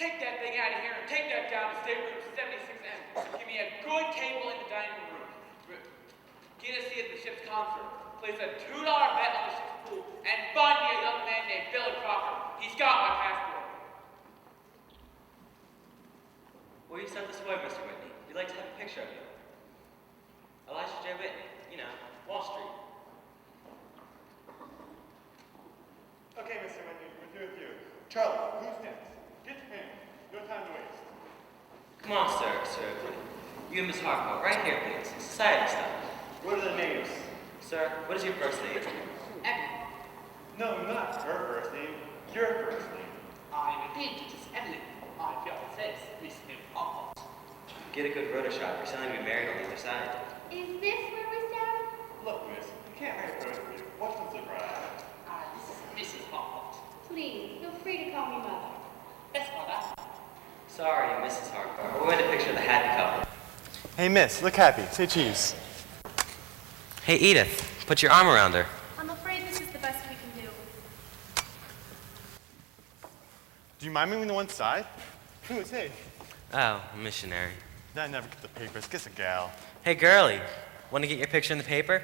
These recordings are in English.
Take that thing out of here and take that down to stateroom 76M. Give me a good table in the dining room. Get a seat at the ship's concert. Place a $2 bet on the ship's pool and find me a young man named Billy Crocker. He's got my passport. Will you step this way, Mr. Whitney? We'd like to have a picture of you. Elijah J. Whitney, you know, Wall Street. Okay, Mr. Whitney, we're through with you. Charlie, who's next? Get to him. No time to waste. Come on, Sir Whitney. You and Miss Harcourt, right here, please. Society style. What are the names? Sir, what is your first name? Evelyn. No, not her first name. Your first name. I repeat, it is Evelyn. My fiancée is Miss Harcourt. Get a good Photoshop. You're selling to be married on the other side. Is this where we stand? Look, miss, you can't marry both of you. What's the surprise? This is Mrs. Harcourt. Please, feel free to call me Mother. Yes, mother. Sorry, Mrs. Harcourt. We want a picture of the happy couple. Hey, miss, look happy. Say cheese. Hey, Edith, put your arm around her. I'm afraid this is the best we can do. Do you mind moving to one side? Who is he? Oh, a missionary. I never get the papers. Guess a gal. Hey, girlie, want to get your picture in the paper?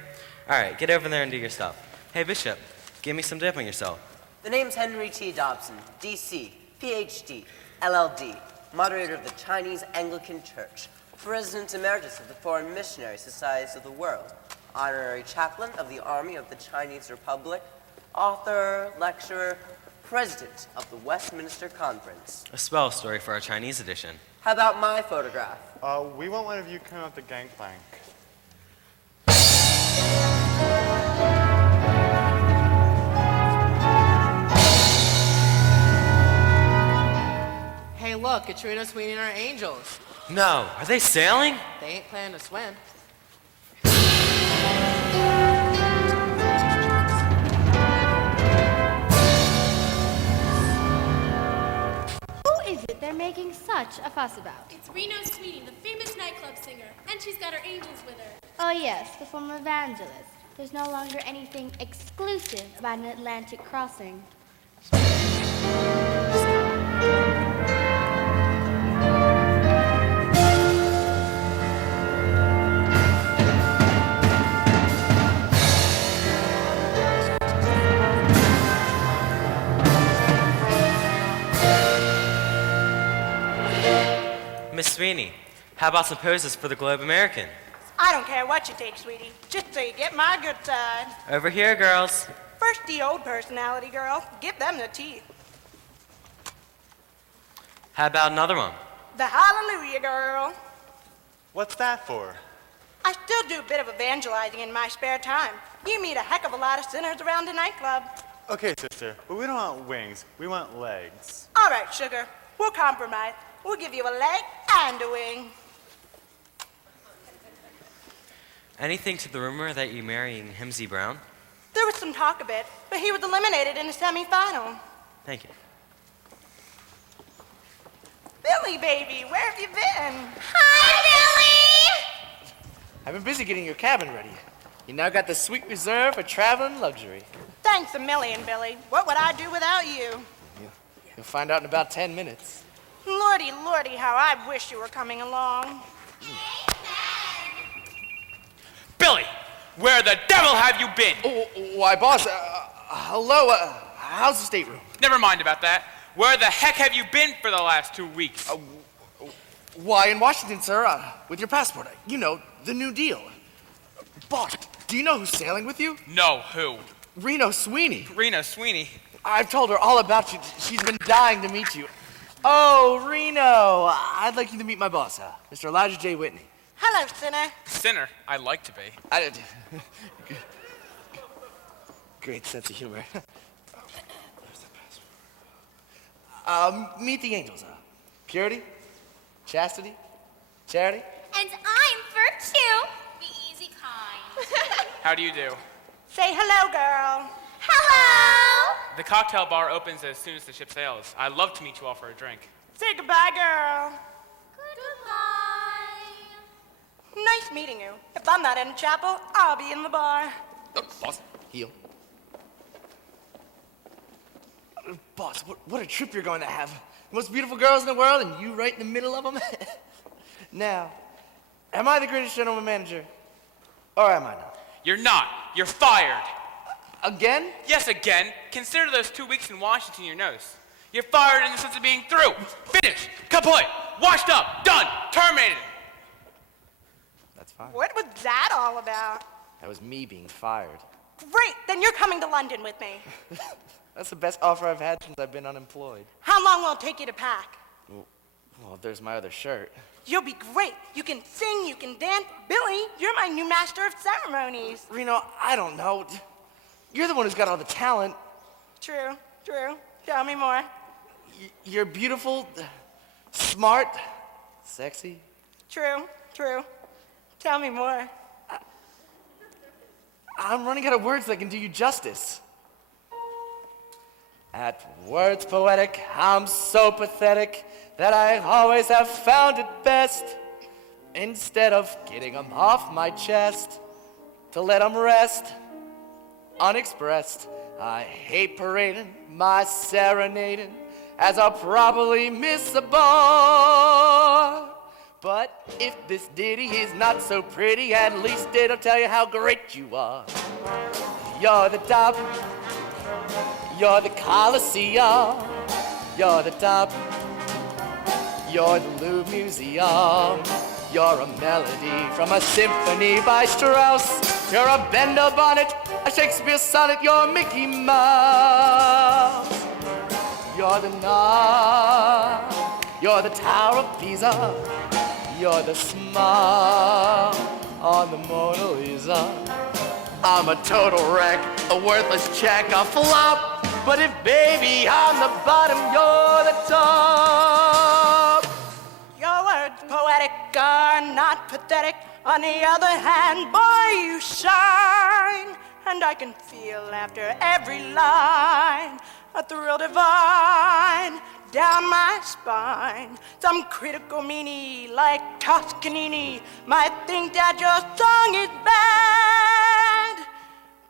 All right, get over there and do your stuff. Hey, Bishop, give me some dip on yourself. The name's Henry T. Dobson, D.C., Ph.D., LL.D., moderator of the Chinese Anglican Church, President Emeritus of the Foreign Missionary Societies of the World, honorary chaplain of the Army of the Chinese Republic, author, lecturer, president of the Westminster Conference. A spell story for our Chinese edition. How about my photograph? We want one of you coming up the gangplank. Hey, look, Katrina, Sweeney, and our angels. No, are they sailing? They ain't planning to swim. Who is it they're making such a fuss about? It's Reno Sweetie, the famous nightclub singer, and she's got her angels with her. Oh yes, the former evangelist. There's no longer anything exclusive about an Atlantic crossing. Miss Sweeney, how about some poses for the Globe American? I don't care what you take, sweetie, just so you get my good side. Over here, girls. First the old personality girl, give them the teeth. How about another one? The hallelujah girl. What's that for? I still do a bit of evangelizing in my spare time. You meet a heck of a lot of sinners around the nightclub. Okay, sister, but we don't want wings. We want legs. All right, sugar, we'll compromise. We'll give you a leg and a wing. Anything to the rumor that you're marrying Himsy Brown? There was some talk of it, but he was eliminated in the semifinal. Thank you. Billy, baby, where have you been? Hi, Billy! I've been busy getting your cabin ready. You now got the suite reserved for traveling luxury. Thanks a million, Billy. What would I do without you? You'll find out in about 10 minutes. Lordy, lordy, how I wish you were coming along. Billy, where the devil have you been? Oh, why, boss, hello, how's the stateroom? Never mind about that. Where the heck have you been for the last 2 weeks? Why, in Washington, sir, with your passport. You know, the New Deal. Boss, do you know who's sailing with you? No, who? Reno Sweeney. Reno Sweeney. I've told her all about you. She's been dying to meet you. Oh, Reno, I'd like you to meet my boss, Mr. Elijah J. Whitney. Hello, sinner. Sinner, I like to be. I did. Great sense of humor. Meet the angels, Purity, chastity, charity. And I'm Virtue, the easy kind. How do you do? Say hello, girl. Hello! The cocktail bar opens as soon as the ship sails. I'd love to meet you all for a drink. Say goodbye, girl. Goodbye. Nice meeting you. If I'm not in the chapel, I'll be in the bar. Oh, boss, heel. Boss, what a trip you're going to have. The most beautiful girls in the world, and you right in the middle of them? Now, am I the greatest general manager? Or am I not? You're not. You're fired. Again? Yes, again. Consider those 2 weeks in Washington your nose. You're fired in the sense of being through. Finished. Kaput. Washed up. Done. Terminated. That's fine. What was that all about? That was me being fired. Great, then you're coming to London with me. That's the best offer I've had since I've been unemployed. How long will it take you to pack? Well, there's my other shirt. You'll be great. You can sing, you can dance. Billy, you're my new master of ceremonies. Reno, I don't know. You're the one who's got all the talent. True. Tell me more. You're beautiful, smart, sexy. True. Tell me more. I'm running out of words that can do you justice. At words poetic, I'm so pathetic that I always have found it best, instead of getting them off my chest, to let them rest unexpressed. I hate parading my serenading, as I'll probably miss a bar. But if this ditty is not so pretty, at least it'll tell you how great you are. You're the top, you're the Colosseum, you're the top, you're the Louvre Museum, you're a melody from a symphony by Strauss, you're a Bender bonnet, a Shakespeare sonnet, you're Mickey Mouse. You're the Nile, you're the Tower of Pisa, you're the smile on the Mona Lisa. I'm a total wreck, a worthless check, a flop. But if baby I'm the bottom, you're the top. Your words poetic are not pathetic. On the other hand, boy, you shine. And I can feel after every line a thrill divine down my spine. Some critical meanie like Toscanini might think that your song is bad,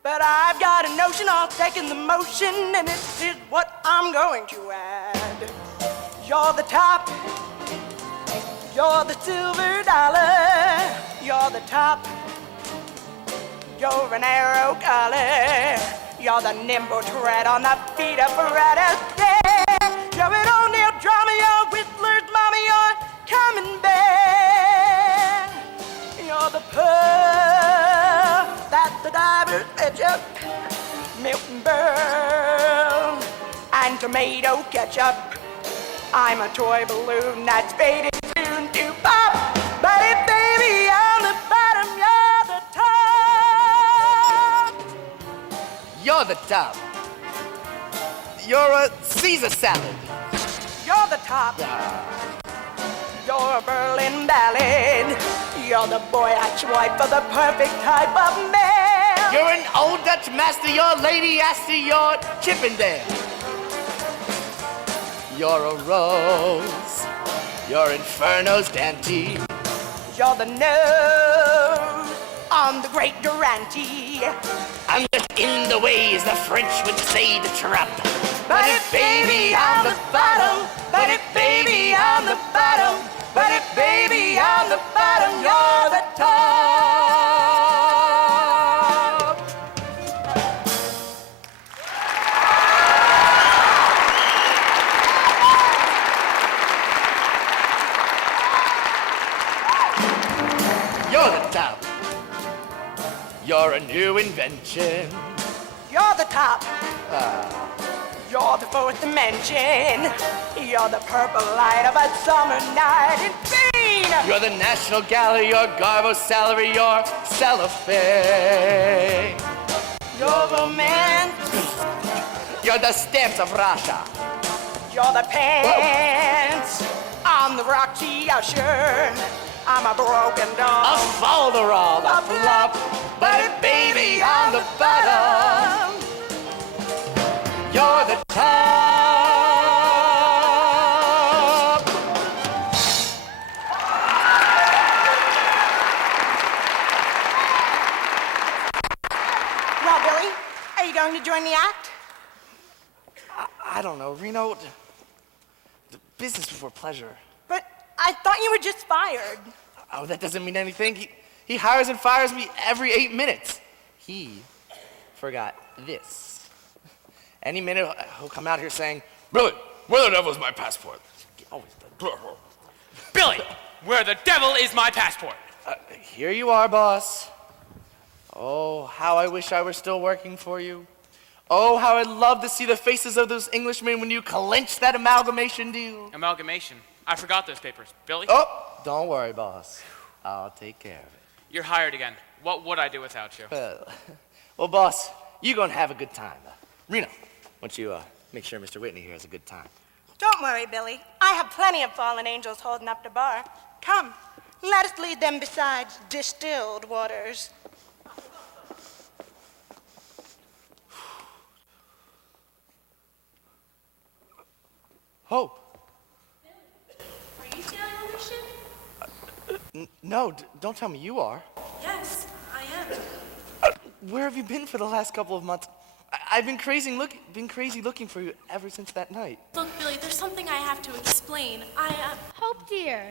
but I've got a notion of taking the motion, and this is what I'm going to add. You're the top, you're the silver dollar, you're the top, you're an arrow color, you're the nimble tread on the feet of Fred Astaire. You're an O'Neill drama, you're Whistler's mommy, you're Camembert. You're the pearl that the divers fetch up, Milton Berle, and tomato ketchup. I'm a toy balloon that's fading soon to pop. But if baby on the bottom, you're the top. You're the top. You're a Caesar salad. You're the top. You're a Berlin ballad. You're the boy I swipe for the perfect type of man. You're an old Dutch master, you're Lady Astor, you're Chippendale. You're a rose, you're Inferno's Dante. You're the nose on the great Durante. I'm just in the way, as the French would say, to trap. But if baby I'm the bottom, but if baby I'm the bottom, but if baby I'm the bottom, you're the top. You're the top. You're a new invention. You're the top. You're the fourth dimension. You're the purple light of a summer night in Spain. You're the National Gallery, your Garbo salary, your cellophane. You're romance. You're the stamps of Russia. You're the pants on the Roxy Usher. I'm a broken A dog. folderol, a flop. But if baby on the bottom, you're the top. Well, Billy, are you going to join the act? I don't know, Reno. Business before pleasure. But I thought you were just fired. Oh, that doesn't mean anything. He hires and fires me every 8 minutes. He forgot this. Any minute, he'll come out here saying, Billy, where the devil is my passport? He always does. Billy, where the devil is my passport? Here you are, boss. Oh, how I wish I were still working for you. Oh, how I'd love to see the faces of those Englishmen when you clinch that amalgamation deal. Amalgamation. I forgot those papers. Billy? Oh, don't worry, boss. I'll take care of it. You're hired again. What would I do without you? Well, boss, you gonna have a good time. Reno, why don't you make sure Mr. Whitney here has a good time? Don't worry, Billy. I have plenty of fallen angels holding up the bar. Come, let us lead them beside distilled waters. Hope. Are you sailing on this ship? No, don't tell me you are. Yes, I am. Where have you been for the last couple of months? I've been crazy looking for you ever since that night. Look, Billy, there's something I have to explain. Hope, dear.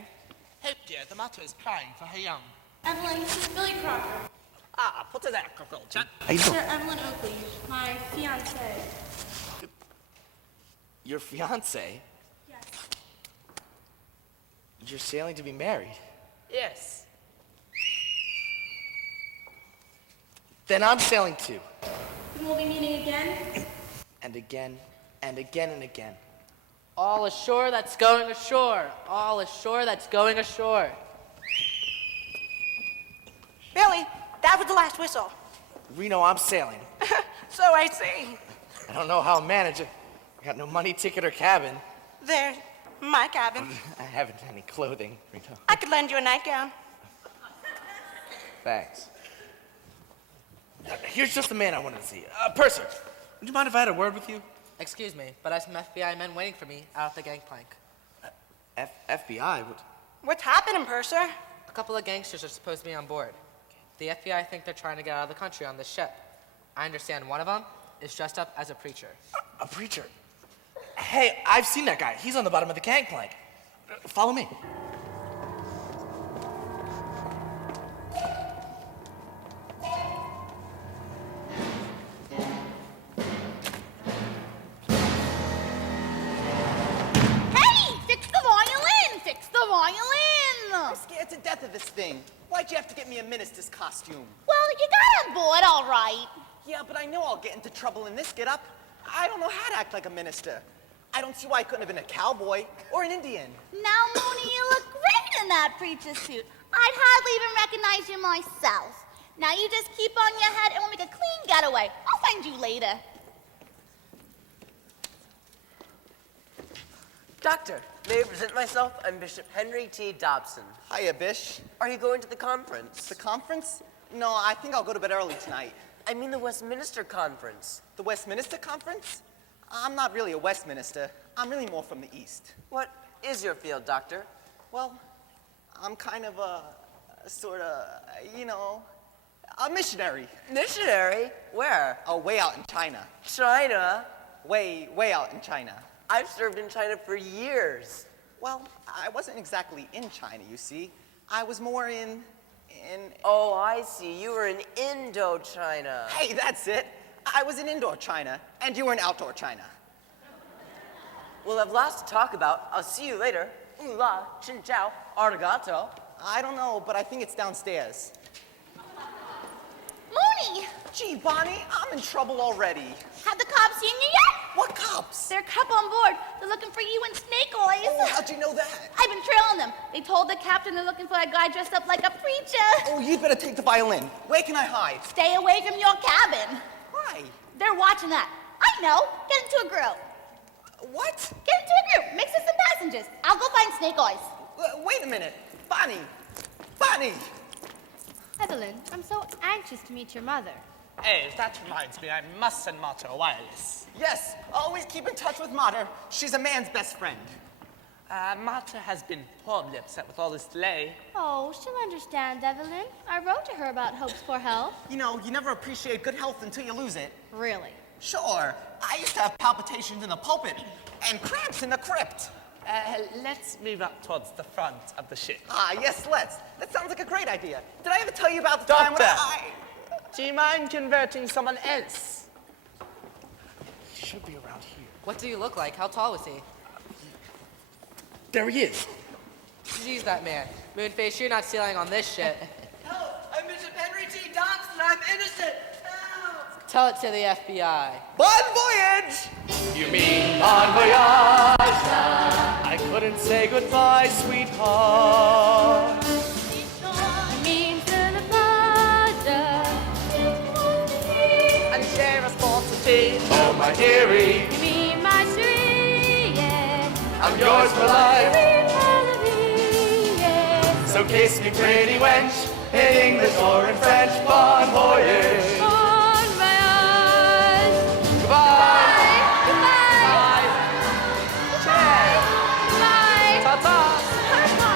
Hope, dear, the mother is crying for her young. Evelyn, this is Billy Crocker. Ah, put it there, Cockroach. Sir Evelyn Oakley, my fiancée. Your fiance? Yes. You're sailing to be married. Yes. Then I'm sailing too. Then we'll be meeting again? And again, and again, and again. All ashore that's going ashore. All ashore that's going ashore. Billy, that was the last whistle. Reno, I'm sailing. So I see. I don't know how I'll manage it. I got no money, ticket, or cabin. There's my cabin. I haven't any clothing, Reno. I could lend you a nightgown. Thanks. Here's just the man I wanted to see. Purser, would you mind if I had a word with you? Excuse me, but I have some FBI men waiting for me out at the gangplank. FBI? What? What's happening, Purser? A couple of gangsters are supposed to be on board. The FBI think they're trying to get out of the country on this ship. I understand one of them is dressed up as a preacher. A preacher? Hey, I've seen that guy. He's on the bottom of the gangplank. Follow me. Scared to death of this thing. Why'd you have to get me a minister's costume? Well, you got on board all right. Yeah, but I know I'll get into trouble in this get-up. I don't know how to act like a minister. I don't see why I couldn't have been a cowboy or an Indian. Now, Mooney, you look great in that preacher suit. I'd hardly even recognize you myself. Now you just keep on your head and we'll make a clean getaway. I'll find you later. Doctor, may I present myself? I'm Bishop Henry T. Dobson. Hiya, Bish. Are you going to the conference? The conference? No, I think I'll go to bed early tonight. I mean the Westminster Conference. The Westminster Conference? I'm not really a Westminster. I'm really more from the East. What is your field, Doctor? Well, I'm kind of a missionary. Missionary? Where? Oh, way out in China. China? Way out in China. I've served in China for years. Well, I wasn't exactly in China, you see. I was more in... Oh, I see. You were in Indochina. Hey, that's it. I was in indoor China, and you were in outdoor China. We'll have lots to talk about. I'll see you later. Ula, chin chow, arigato. I don't know, but I think it's downstairs. Mooney! Gee, Bonnie, I'm in trouble already. Have the cops seen you yet? What cops? They're a couple on board. They're looking for you and Snake Eyes. Oh, how'd you know that? I've been trailing them. They told the captain they're looking for a guy dressed up like a preacher. Oh, you'd better take the violin. Where can I hide? Stay away from your cabin. Why? They're watching that. I know. Get into a group. What? Get into a group. Mix with some passengers. I'll go find Snake Eyes. Wait a minute. Bonnie! Bonnie! Evelyn, I'm so anxious to meet your mother. Hey, that reminds me, I must send Marta a wireless. Yes, always keep in touch with Marta. She's a man's best friend. Marta has been horribly upset with all this delay. Oh, she'll understand, Evelyn. I wrote to her about Hope's poor health. You know, you never appreciate good health until you lose it. Really? Sure. I used to have palpitations in the pulpit and cramps in the crypt. Let's move up towards the front of the ship. Ah, yes, let's. That sounds like a great idea. Did I ever tell you about the time when Doctor! Do you mind converting someone else? Should be around here. What do you look like? How tall was he? There he is. Jeez, that man. Moonface, you're not sailing on this shit. Help! I'm Bishop Henry T. Dobson. I'm innocent. Help! Tell it to the FBI. Bon voyage! You mean bon voyage? I couldn't say goodbye, sweetheart. Means the pleasure. And share responsibility. Oh, my dearie, You mean my cherie, yeah. I'm yours for life. Sweet Halloween, yeah. So kiss me, pretty wench, in English or in French. Bon voyage. Bon voyage. Goodbye. Goodbye. Cheers. Goodbye. Ta-ta. Ta-ta.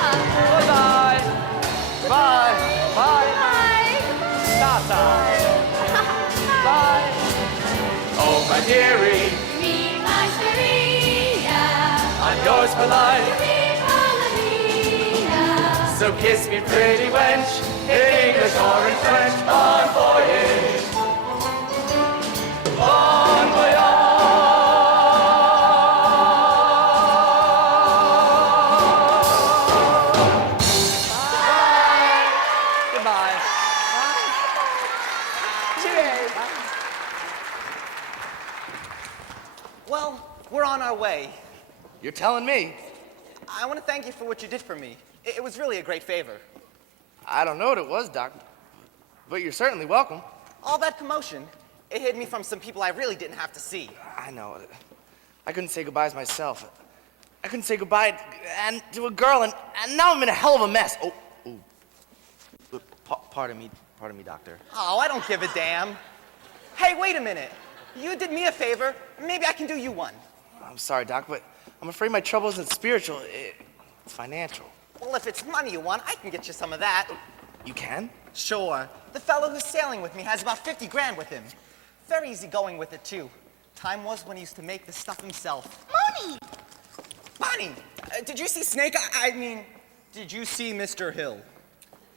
Goodbye. Bye. Bye. Bye. Ta-ta. Bye. Oh, my dearie, You mean my cherie, yeah. I'm yours for life. Sweet Halloween, yeah. So kiss me, pretty wench, in English or in French. Bon voyage. Bon voyage. Goodbye. Cheers. Well, we're on our way. You're telling me. I want to thank you for what you did for me. It was really a great favor. I don't know what it was, Doc, but you're certainly welcome. All that commotion, it hid me from some people I really didn't have to see. I know. I couldn't say goodbyes myself. I couldn't say goodbye to a girl, and now I'm in a hell of a mess. Pardon me, Doctor. Oh, I don't give a damn. Hey, wait a minute. You did me a favor, maybe I can do you one. I'm sorry, Doc, but I'm afraid my trouble isn't spiritual. It's financial. Well, if it's money you want, I can get you some of that. You can? Sure. The fellow who's sailing with me has about 50 grand with him. Very easygoing with it, too. Time was when he used to make the stuff himself. Money! Bonnie, did you see Snake? I mean, did you see Mr. Hill?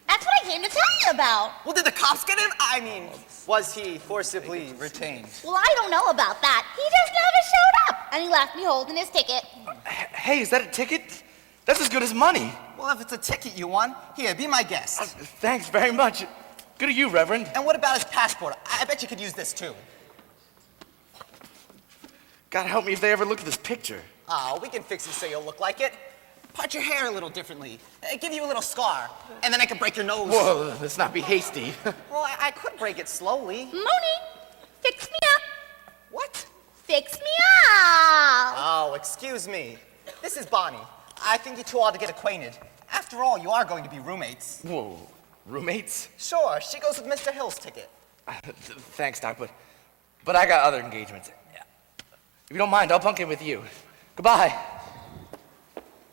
That's what I came to tell you about. Well, did the cops get him? I mean, was he forcibly retained? Well, I don't know about that. He just never showed up, and he left me holding his ticket. Hey, is that a ticket? That's as good as money. Well, if it's a ticket you want, here, be my guest. Thanks very much. Good of you, Reverend. And what about his passport? I bet you could use this, too. God help me if they ever look at this picture. Oh, we can fix it so you'll look like it. Part your hair a little differently. Give you a little scar. And then I can break your nose. Whoa, let's not be hasty. Well, I could break it slowly. Mooney, fix me up. What? Fix me up. Oh, excuse me. This is Bonnie. I think you two ought to get acquainted. After all, you are going to be roommates. Whoa, roommates? Sure, she goes with Mr. Hill's ticket. Thanks, Doc, but I got other engagements. If you don't mind, I'll bunk in with you. Goodbye.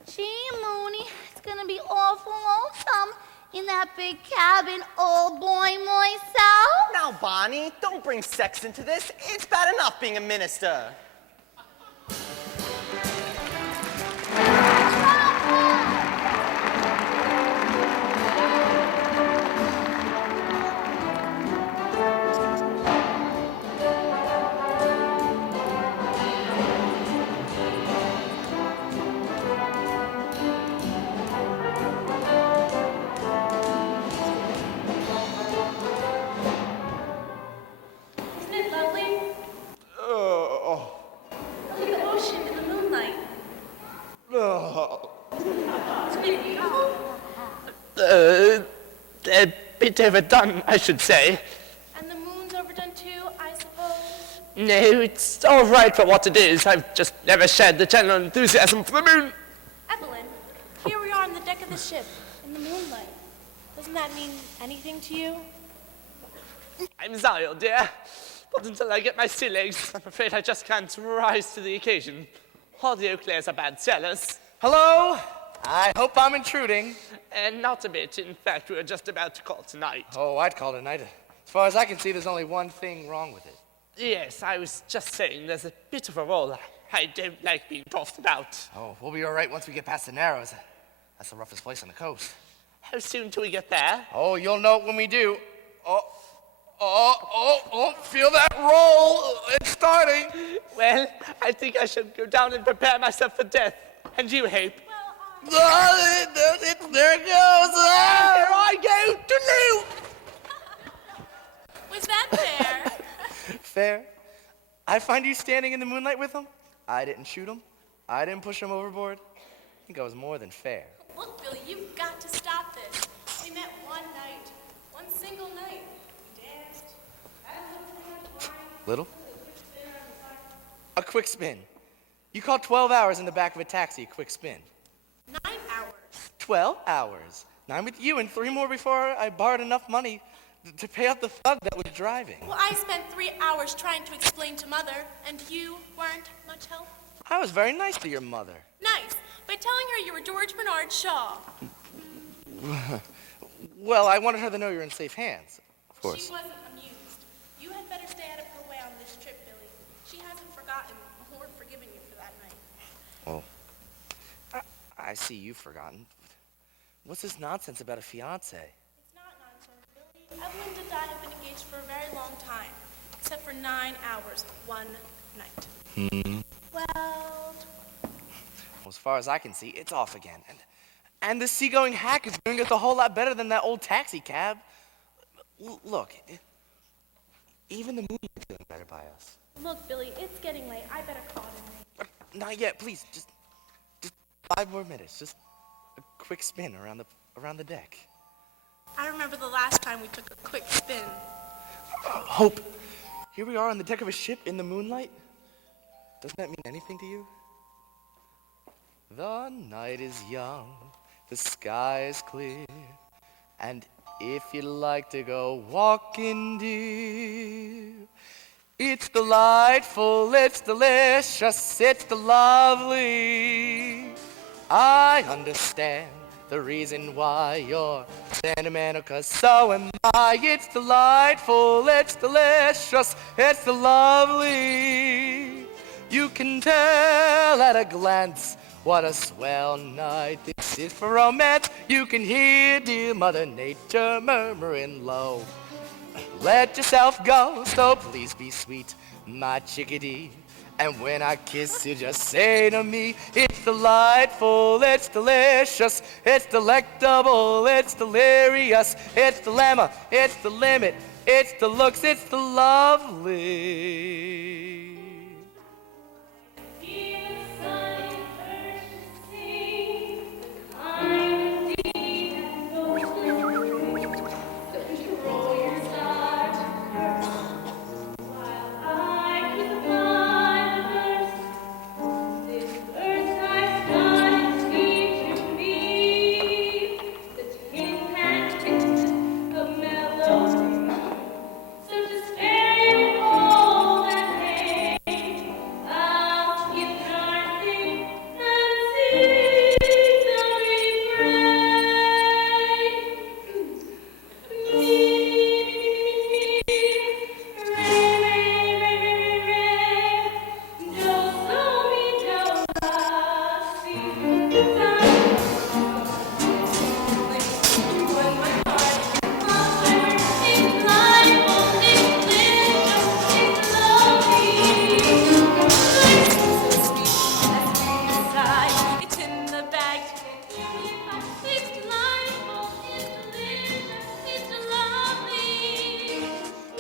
Gee, Mooney, it's gonna be awful lonesome in that big cabin all by myself. Now, Bonnie, don't bring sex into this. It's bad enough being a minister. Isn't it lovely? Look at the ocean in the moonlight. Isn't it beautiful? A bit overdone, I should say. And the moon's overdone too, I suppose. No, it's all right for what it is. I've just never shared the general enthusiasm for the moon. Evelyn, here we are on the deck of the ship, in the moonlight. Doesn't that mean anything to you? I'm sorry, old dear. But until I get my sea legs, I'm afraid I just can't rise to the occasion. All the Oakleys are bad sailors. Hello? I hope I'm intruding. And not a bit. In fact, we were just about to call tonight. Oh, I'd call tonight. As far as I can see, there's only one thing wrong with it. Yes, I was just saying there's a bit of a roll. I don't like being tossed about. Oh, we'll be all right once we get past the Narrows. That's the roughest place on the coast. How soon till we get there? Oh, you'll know it when we do. Feel that roll. It's starting. Well, I think I should go down and prepare myself for death. And you, Hape? There it goes. Here I go. Toodaloo! Was that fair? Fair. I find you standing in the moonlight with him. I didn't shoot him. I didn't push him overboard. I think I was more than fair. Look, Billy, you've got to stop this. We met one night. One single night. We danced. Little? A quick spin. You called 12 hours in the back of a taxi a quick spin. 9 hours. 12 hours. 9 with you and 3 more before I borrowed enough money to pay off the thug that was driving. Well, I spent 3 hours trying to explain to Mother, and you weren't much help. I was very nice to your mother. Nice. By telling her you were George Bernard Shaw. Well, I wanted her to know you're in safe hands, of course. She wasn't amused. You had better stay out of her way on this trip, Billy. She hasn't forgotten or forgiven you for that night. Oh. I see you've forgotten. What's this nonsense about a fiancé? It's not nonsense, Billy. Evelyn and I have been engaged for a very long time, except for 9 hours, one night. Well, As far as I can see, it's off again. And the seagoing hack is doing it a whole lot better than that old taxi cab. Look, even the moon is doing better by us. look, Billy, it's getting late. I better call it a night. Not yet, please. Just 5 more minutes. Just a quick spin around the deck. I remember the last time we took a quick spin. Hope, here we are on the deck of a ship in the moonlight. Doesn't that mean anything to you? The night is young, the sky is clear, and if you'd like to go walking, dear, it's delightful, it's delicious, it's lovely. I understand the reason why you're sentimental, 'cause so am I. It's delightful, it's delicious, it's lovely. You can tell at a glance what a swell night this is for romance. You can hear dear Mother Nature murmuring low. Let yourself go, so please be sweet, my chickadee. And when I kiss you, just say to me, it's delightful, it's delicious, it's delectable, it's delirious, it's the lemma, it's the limit, it's the looks, it's the lovely.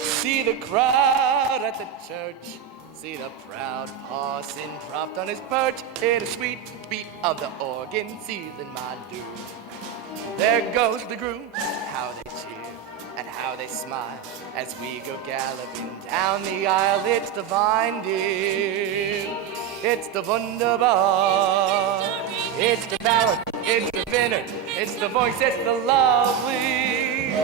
See the crowd at the church, see the proud parson propped on his perch, hear the sweet beat of the organ, sealing my dew. There goes the groom, how they cheer and how they smile as we go galloping down the aisle. It's divine, dear, it's the wunderbar, it's the ballad, it's the winner, it's the voice, it's the lovely.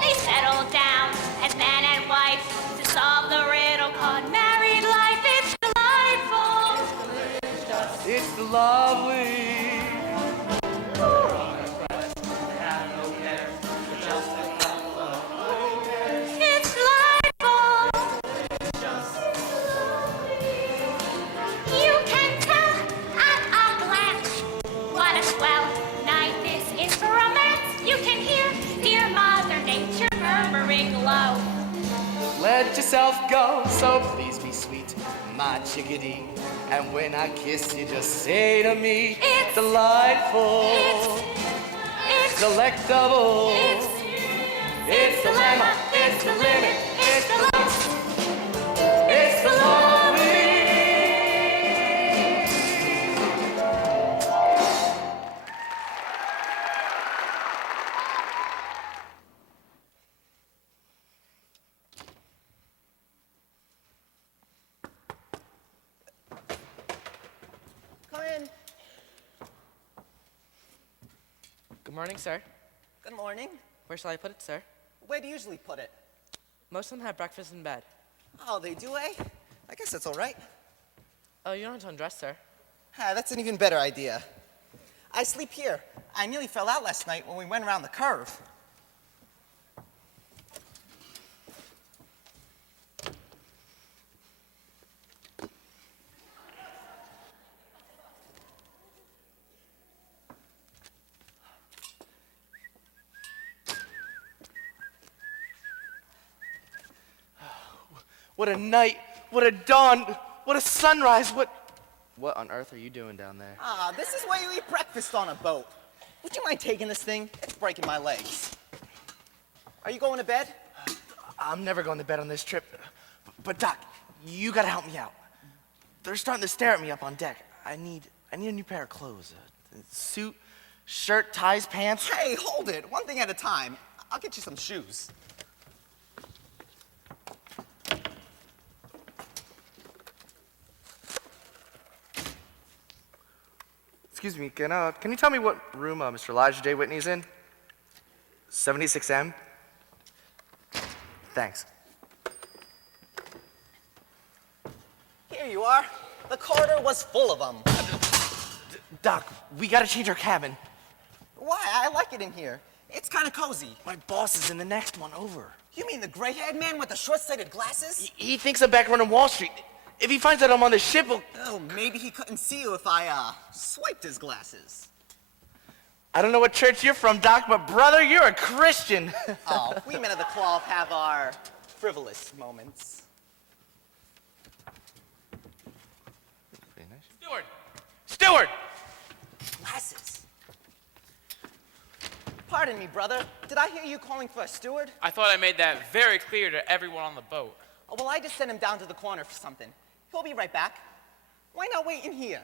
They settled down as man and wife to solve the riddle called married life. It's delightful. It's the lovely. It's delightful. yourself go, so please be sweet, my chickadee. And when I kiss you, just say to me, it's delightful, it's delectable, it's the lemma, it's the limit, it's the lovely. Come in. Good morning, sir. Good morning. Where shall I put it, sir? Where do you usually put it? Most of them have breakfast in bed. Oh, they do, eh? I guess that's all right. Oh, you don't have to undress, sir. Ah, that's an even better idea. I sleep here. I nearly fell out last night when we went around the curve. What a night, what a dawn, what a sunrise, what on earth are you doing down there? Ah, this is where you eat breakfast on a boat. Would you mind taking this thing? It's breaking my legs. Are you going to bed? I'm never going to bed on this trip. But Doc, you gotta help me out. They're starting to stare at me up on deck. I need a new pair of clothes. A suit, shirt, ties, pants. Hey, hold it. One thing at a time. I'll get you some shoes. Excuse me, can you tell me what room Mr. Elijah J. Whitney's in? 76M? Thanks. Here you are. The corridor was full of them. Doc, we gotta change our cabin. Why? I like it in here. It's kind of cozy. My boss is in the next one over. You mean the gray-haired man with the short-sighted glasses? He thinks I'm back running Wall Street. If he finds out I'm on the ship, he'll... Oh, maybe he couldn't see you if I, swiped his glasses. I don't know what church you're from, Doc, but brother, you're a Christian. Oh, we men of the cloth have our frivolous moments. Pretty nice. Steward! Steward! Glasses. Pardon me, brother. Did I hear you calling for a steward? I thought I made that very clear to everyone on the boat. Oh, well, I just sent him down to the corner for something. He'll be right back. Why not wait in here?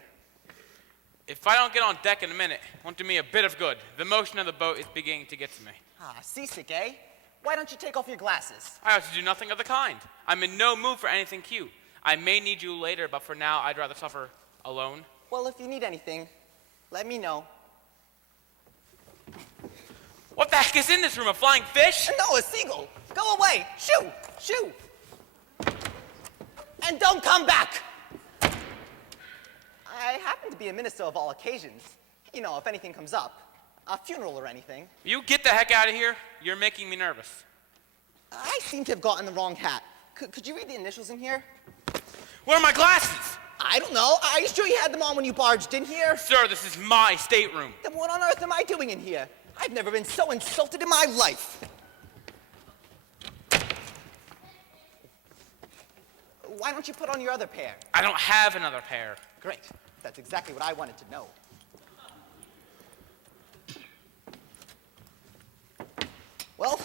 If I don't get on deck in a minute, it won't do me a bit of good. The motion of the boat is beginning to get to me. Ah, seasick, eh? Why don't you take off your glasses? I have to do nothing of the kind. I'm in no mood for anything cute. I may need you later, but for now, I'd rather suffer alone. Well, if you need anything, let me know. What the heck is in this room? A flying fish? No, a seagull. Go away. Shoo! Shoo! And don't come back! I happen to be a minister of all occasions. You know, if anything comes up. A funeral or anything. You get the heck out of here. You're making me nervous. I seem to have gotten the wrong hat. Could you read the initials in here? Where are my glasses? I don't know. Are you sure you had them on when you barged in here? Sir, this is my stateroom. Then what on earth am I doing in here? I've never been so insulted in my life. Why don't you put on your other pair? I don't have another pair. Great. That's exactly what I wanted to know. Well,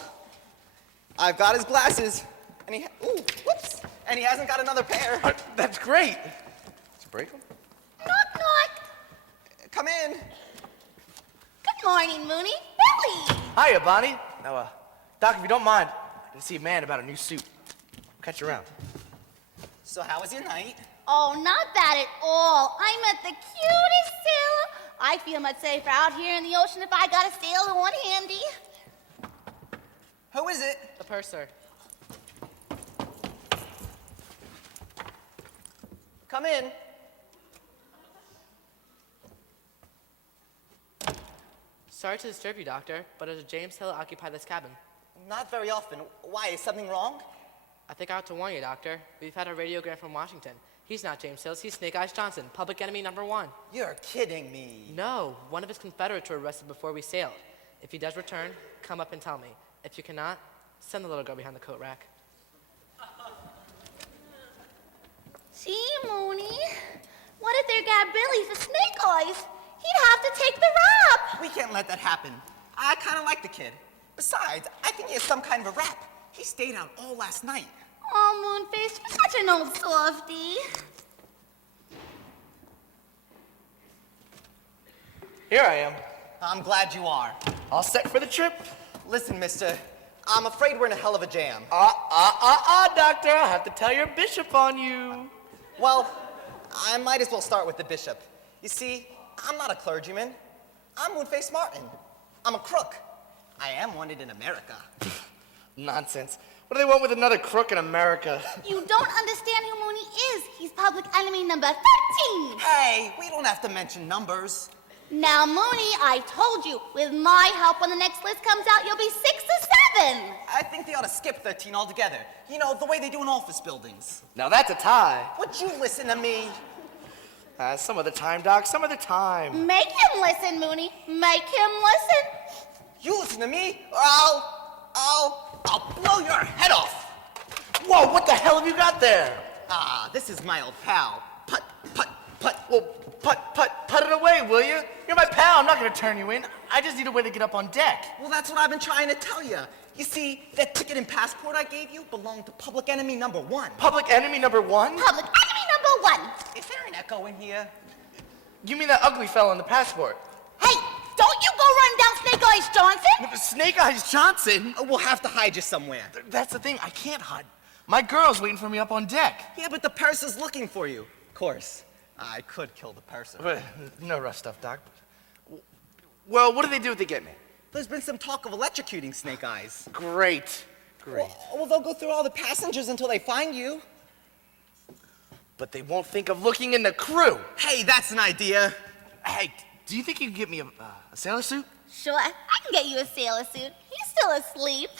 I've got his glasses, and whoops, and he hasn't got another pair. That's great. Let's break them. Knock, knock. Come in. Good morning, Mooney. Billy. Hiya, Bonnie. Now, Doc, if you don't mind, I can see a man about a new suit. Catch you around. So how was your night? Oh, not bad at all. I met the cutest sailor. I feel much safer out here in the ocean if I got a sailor on handy. Who is it? The purser. Come in. Sorry to disturb you, Doctor, but does James Hill occupy this cabin? Not very often. Why, is something wrong? I think I ought to warn you, Doctor. We've had a radiogram from Washington. He's not James Hills, he's Snake Eyes Johnson, public enemy #1. You're kidding me. No, one of his Confederates were arrested before we sailed. If he does return, come up and tell me. If you cannot, send the little girl behind the coat rack. Gee, Mooney. What if there got Billy for Snake Eyes? He'd have to take the rap. We can't let that happen. I kind of like the kid. Besides, I think he has some kind of a rap. He stayed out all last night. Oh, Moonface, you're such an old softy. Here I am. I'm glad you are. All set for the trip? Listen, mister, I'm afraid we're in a hell of a jam. Doctor. I'll have to tell your bishop on you. Well, I might as well start with the bishop. You see, I'm not a clergyman. I'm Moonface Martin. I'm a crook. I am wanted in America. Nonsense. What do they want with another crook in America? You don't understand who Mooney is. He's public enemy number 13. Hey, we don't have to mention numbers. Now, Mooney, I told you, with my help, when the next list comes out, you'll be 6 or 7. I think they ought to skip 13 altogether. You know, the way they do in office buildings. Now that's a tie. Would you listen to me? Some of the time, Doc, some of the time. Make him listen, Mooney. Make him listen. You listen to me, or I'll blow your head off. Whoa, what the hell have you got there? This is my old pal. Put. Well, put it away, will you? You're my pal, I'm not gonna turn you in. I just need a way to get up on deck. Well, that's what I've been trying to tell you. You see, that ticket and passport I gave you belonged to public enemy number 1. Public enemy number 1? Public enemy number 1. Is there an echo in here? You mean that ugly fella in the passport? Hey, don't you go run down Snake Eyes Johnson. Snake Eyes Johnson? We'll have to hide you somewhere. That's the thing, I can't hide. My girl's waiting for me up on deck. Yeah, but the purse is looking for you. Of course, I could kill the person. No rough stuff, Doc. Well, what do they do if they get me? There's been some talk of electrocuting Snake Eyes. Great. Well, they'll go through all the passengers until they find you. But they won't think of looking in the crew. Hey, that's an idea. Hey, do you think you can get me a sailor suit? Sure, I can get you a sailor suit. He's still asleep.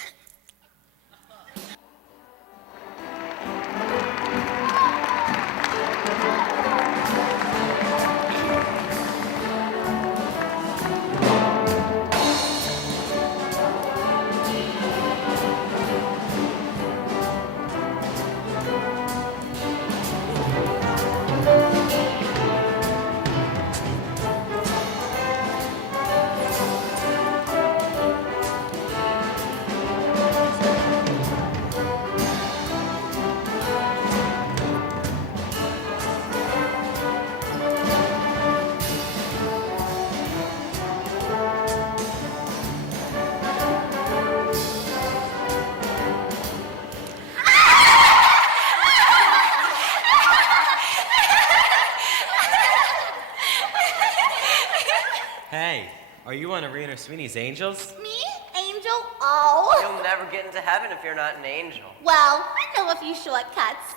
Hey, are you one of Rena Sweeney's angels? Me? Angel? Oh. You'll never get into heaven if you're not an angel. Well, I know a few shortcuts.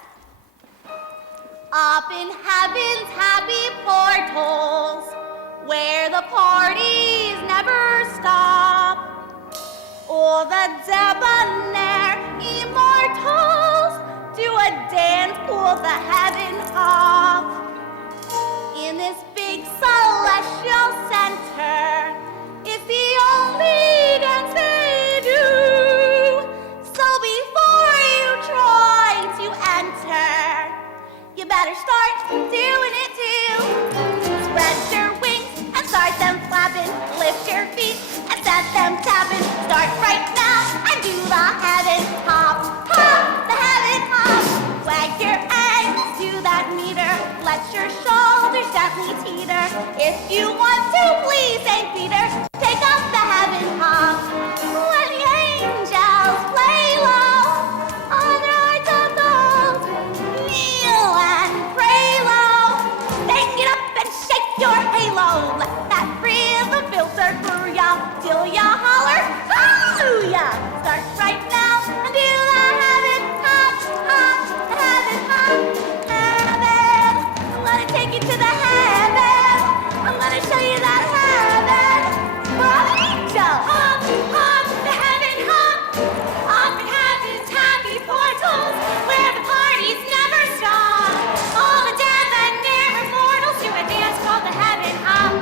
Up in heaven's happy portals, where the parties never stop, all the debonair immortals do a dance for the heaven hop. In this big celestial center, it's the only dance they do. So before you try to enter, you better start doing it too. Spread your wings and start them flapping. Lift your feet and set them tapping. Start right now and do the heaven hop. Hop, the heaven hop. Wag your ankles to that meter. Let your shoulders gently teeter. If you want to please St. Peter, take off the heaven hop. When the angels play low on their hearts of gold, kneel and pray low. Then get up and shake your halo. Let that rhythm filter through ya till ya holler hallelujah. Start right now and do the heaven hop, hop, the heaven hop, heaven. I'm gonna take you to the heaven. I'm gonna show you that heaven. For an angel. Hop, hop, the heaven hop. Up in heaven's happy portals, where the parties never stop. All the debonair immortals do a dance called the heaven hop.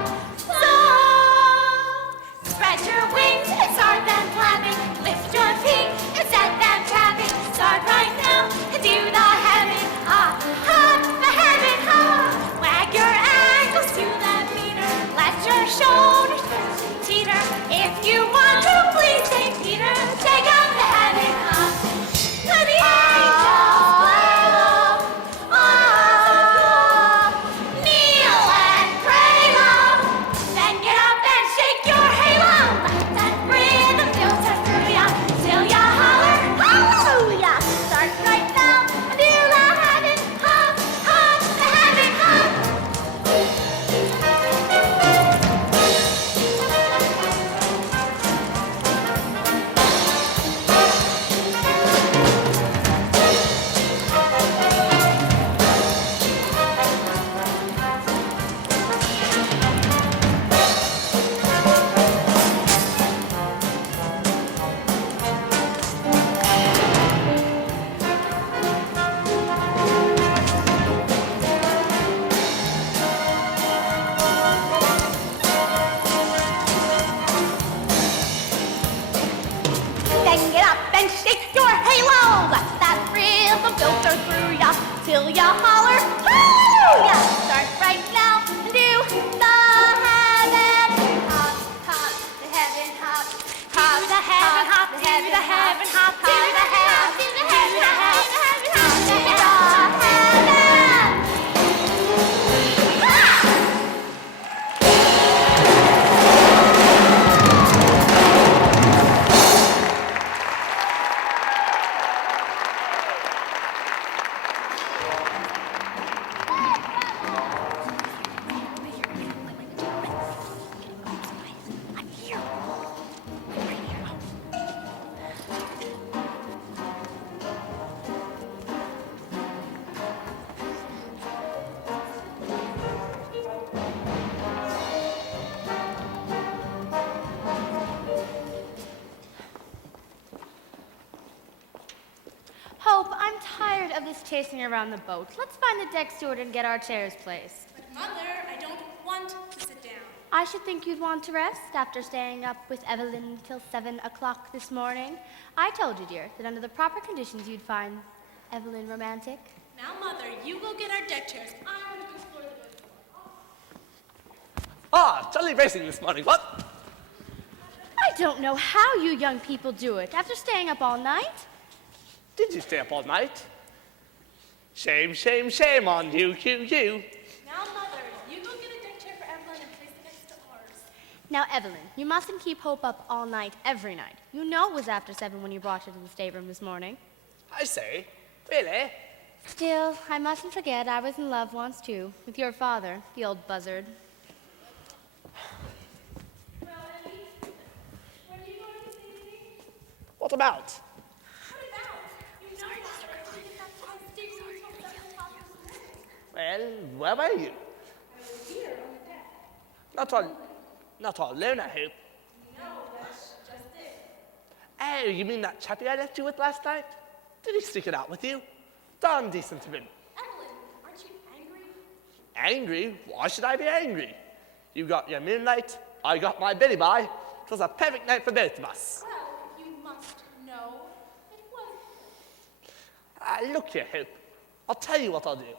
of this chasing around the boat. Let's find the deck steward and get our chairs placed. But Mother, I don't want to sit down. I should think you'd want to rest after staying up with Evelyn till 7 o'clock this morning. I told you, dear, that under the proper conditions you'd find Evelyn romantic. Now, Mother, you go get our deck chairs. I'm going to explore the boat. Ah, jolly racing this morning, what? I don't know how you young people do it after staying up all night. Did you stay up all night? Shame, shame, shame on you, you. Now, Mother, you go get a deck chair for Evelyn and place it next to ours. Now, Evelyn, you mustn't keep Hope up all night, every night. You know it was after 7 when you brought her to the stateroom this morning. I say, really? Still, I mustn't forget I was in love once, too, with your father, the old buzzard. Well, Ellie, when are you going to see me? What about? What about? You know, Mother, we get back to our stateroom until 7 o'clock this morning. Well, where were you? I was here on the deck. Not all alone, I hope. No, that's just it. Oh, you mean that chappie I left you with last night? Did he stick it out with you? Darn decent of him. Evelyn, aren't you angry? Angry? Why should I be angry? You got your moonlight, I got my Billy Boy. It was a perfect night for both of us. Well, you must know it was. Look here, Hope. I'll tell you what I'll do.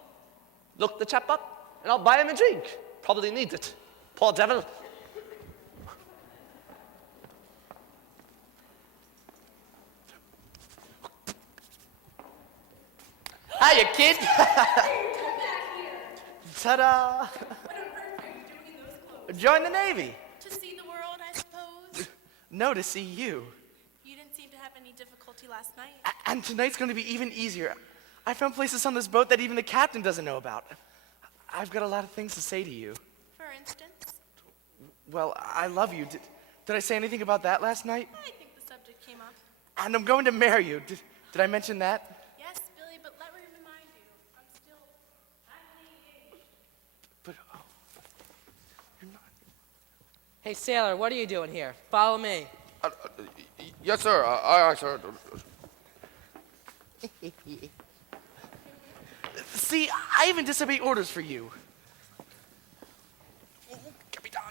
Look the chap up, and I'll buy him a drink. Probably needs it. Poor devil. Hiya, kid. Come back here. Ta-da. What on earth are you doing in those clothes? Join the Navy. To see the world, I suppose? No, to see you. You didn't seem to have any difficulty last night. And tonight's going to be even easier. I found places on this boat that even the captain doesn't know about. I've got a lot of things to say to you. For instance? Well, I love you. Did I say anything about that last night? I think the subject came up. And I'm going to marry you. Did I mention that? Yes, Billy, but let me remind you, I'm engaged. But, oh, you're not. Hey, sailor, what are you doing here? Follow me. Yes, sir. Aye, sir. See, I even disobey orders for you. Get me done.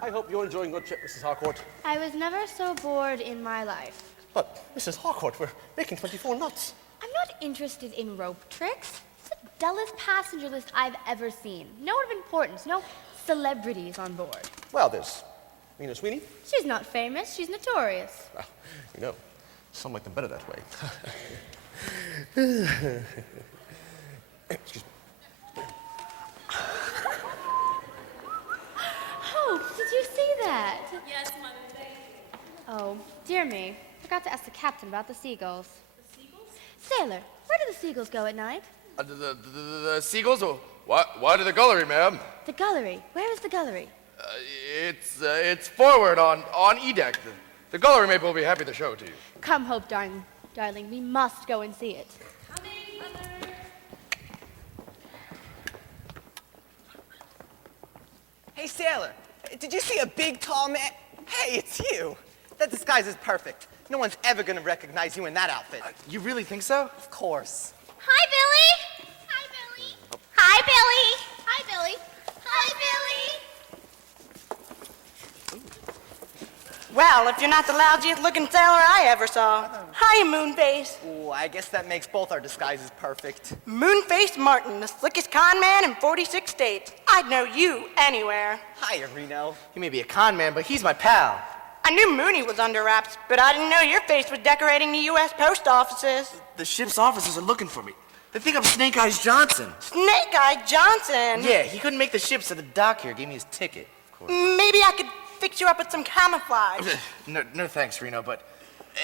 I hope you're enjoying your trip, Mrs. Harcourt. I was never so bored in my life. But, Mrs. Harcourt, we're making 24 knots. I'm not interested in rope tricks. It's the dullest passenger list I've ever seen. No one of importance, no celebrities on board. Well, there's Nina Sweeney. She's not famous, she's notorious. Well, you know, some like them better that way. Excuse me. Oh, did you see that? Yes, Mother, thank you. Oh, dear me. Forgot to ask the captain about the seagulls. The seagulls? Sailor, where do the seagulls go at night? The seagulls? Oh, why to the gullery, ma'am? The gullery. Where is the gullery? It's forward on E-deck. The gullery maid will be happy to show it to you. Come, Hope, darling. We must go and see it. Coming, Mother. Hey, sailor, did you see a big, tall man? Hey, it's you. That disguise is perfect. No one's ever gonna recognize you in that outfit. You really think so? Of course. Hi, Billy. Hi, Billy. Hi, Billy. Hi, Billy. Hi, Billy. Well, if you're not the lousiest looking sailor I ever saw. Hiya, Moonface. Ooh, I guess that makes both our disguises perfect. Moonface Martin, the slickest con man in 46 states. I'd know you anywhere. Hiya, Reno. He may be a con man, but he's my pal. I knew Mooney was under wraps, but I didn't know your face was decorating the U.S. post offices. The ship's officers are looking for me. They think I'm Snake Eyes Johnson. Snake Eye Johnson. Yeah, he couldn't make the ship, so the doc here gave me his ticket. Of course. Maybe I could fix you up with some camouflage. No thanks, Reno, but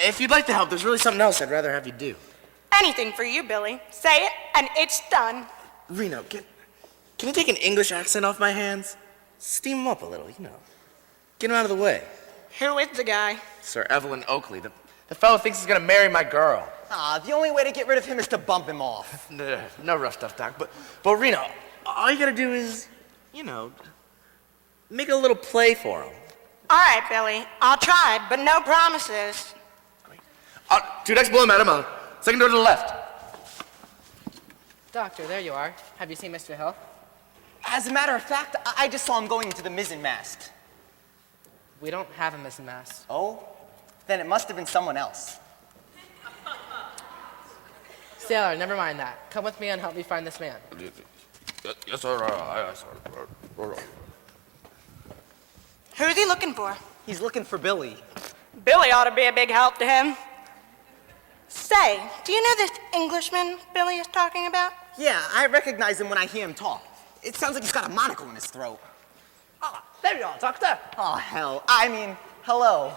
if you'd like to help, there's really something else I'd rather have you do. Anything for you, Billy. Say it, and it's done. Reno, can you take an English accent off my hands? Steam them up a little, you know. Get them out of the way. Who is the guy? Sir Evelyn Oakley. The fellow thinks he's gonna marry my girl. The only way to get rid of him is to bump him off. No rough stuff, Doc. But Reno, all you gotta do is, you know, make a little play for him. All right, Billy. I'll try, but no promises. Great. Two decks below, madam. Second door to the left. Doctor, there you are. Have you seen Mr. Hill? As a matter of fact, I just saw him going into the mizzen mast. We don't have a mizzen mast. Oh? Then it must have been someone else. Sailor, never mind that. Come with me and help me find this man. Yes, sir. Yes, sir. Who's he looking for? He's looking for Billy. Billy ought to be a big help to him. Say, do you know this Englishman Billy is talking about? Yeah, I recognize him when I hear him talk. It sounds like he's got a monocle in his throat. Ah, there you are, Doctor. Oh, hell. I mean, hello.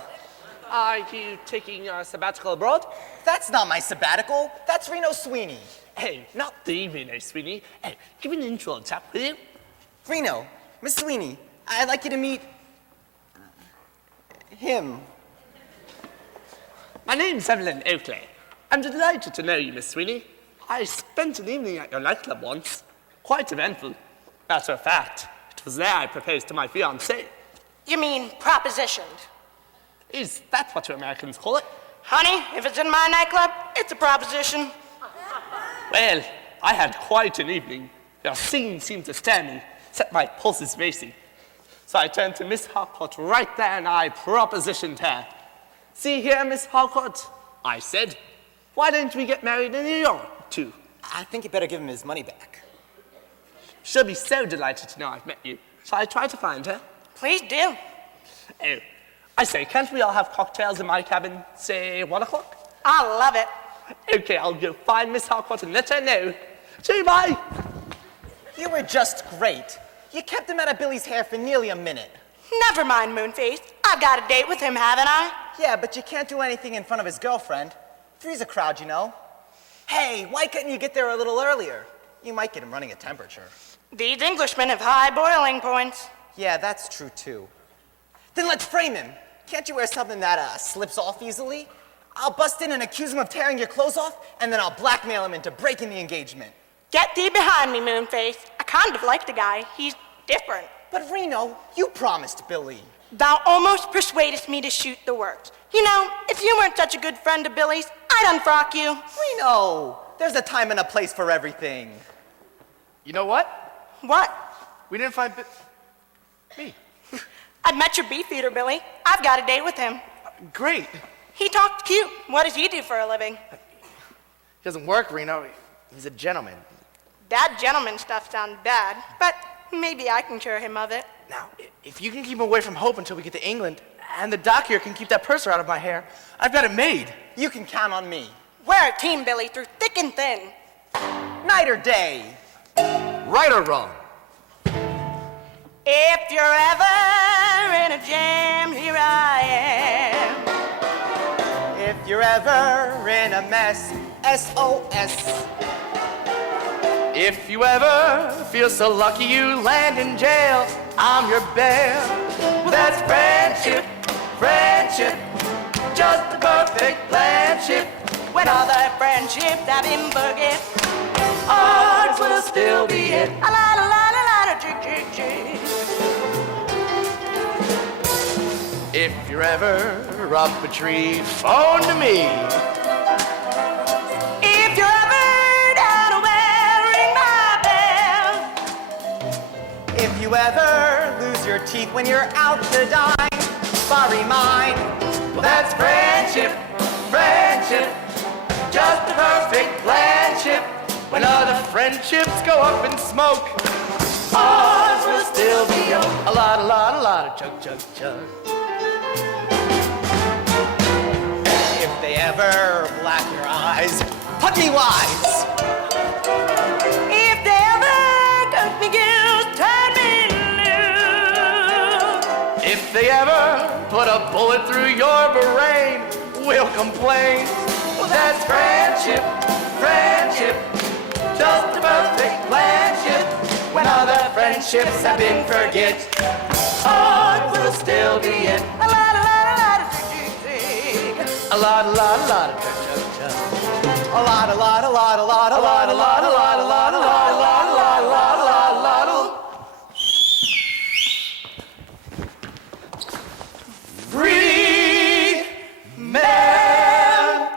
Are you taking a sabbatical abroad? That's not my sabbatical. That's Reno Sweeney. Hey, not the Reno Sweeney. Hey, give me an intro, chap, will you? Reno, Miss Sweeney, I'd like you to meet... him. My name's Evelyn Oakley. I'm delighted to know you, Miss Sweeney. I spent an evening at your nightclub once. Quite eventful. Matter of fact, it was there I proposed to my fiancée. You mean propositioned? Is that what you Americans call it? Honey, if it's in my nightclub, it's a proposition. Well, I had quite an evening. Your singing seemed to stir me, set my pulses racing. So I turned to Miss Harcourt right there and I propositioned her. See here, Miss Harcourt, I said, why don't we get married in New York, too? I think you better give him his money back. She'll be so delighted to know I've met you. Shall I try to find her? Please do. Oh, I say, can't we all have cocktails in my cabin, say 1 o'clock? I love it. Okay, I'll go find Miss Harcourt and let her know. See you, bye. You were just great. You kept him out of Billy's hair for nearly a minute. Never mind, Moonface. I've got a date with him, haven't I? Yeah, but you can't do anything in front of his girlfriend. Three's a crowd, you know. Hey, why couldn't you get there a little earlier? You might get him running a temperature. These Englishmen have high boiling points. Yeah, that's true, too. Then let's frame him. Can't you wear something that slips off easily? I'll bust in and accuse him of tearing your clothes off, and then I'll blackmail him into breaking the engagement. Get thee behind me, Moonface. I kind of like the guy. He's different. But Reno, you promised Billy. Thou almost persuadest me to shoot the works. You know, if you weren't such a good friend of Billy's, I'd unfrock you. Reno, there's a time and a place for everything. You know what? What? We didn't find me. I've met your beefeater, Billy. I've got a date with him. Great. He talked cute. What does he do for a living? He doesn't work, Reno. He's a gentleman. That gentleman stuff sounds bad, but maybe I can cure him of it. Now, if you can keep him away from Hope until we get to England, and the doc here can keep that purser out of my hair, I've got it made. You can count on me. We're a team, Billy, through thick and thin. Night or day. Right or wrong? If you're ever in a jam, here I am. If you're ever in a mess, SOS. If you ever feel so lucky you land in jail, I'm your bail. Well, that's friendship, friendship, just the perfect friendship. When other friendships have been forget, ours will still be it. A la la la la la, chick chick chick. If you're ever up a tree, phone to me. If you're ever down wearing my bell. If you ever lose your teeth when you're out to dine, sorry mine. Well, that's friendship, friendship, just the perfect friendship. When other friendships go up in smoke, ours will still be a lot of chug, chug, chug. If they ever black your eyes, puppy wise. If they ever cook me goose, turn me loose. If they ever put a bullet through your brain, we'll complain. Well, that's friendship, friendship, just a perfect friendship. When other friendships have been forget, ours will still be it. A lot of tick, tick, tick. A lot of chug, chug, chug. A lot of Free man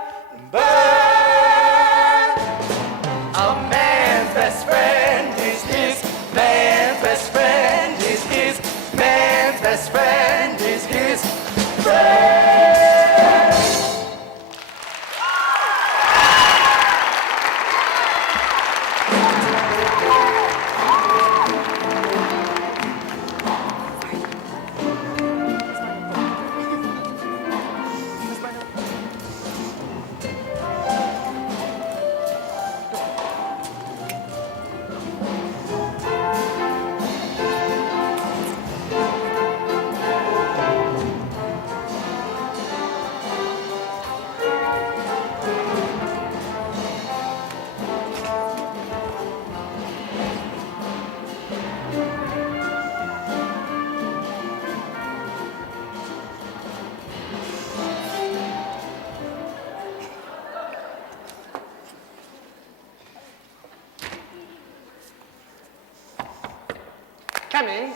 Come in.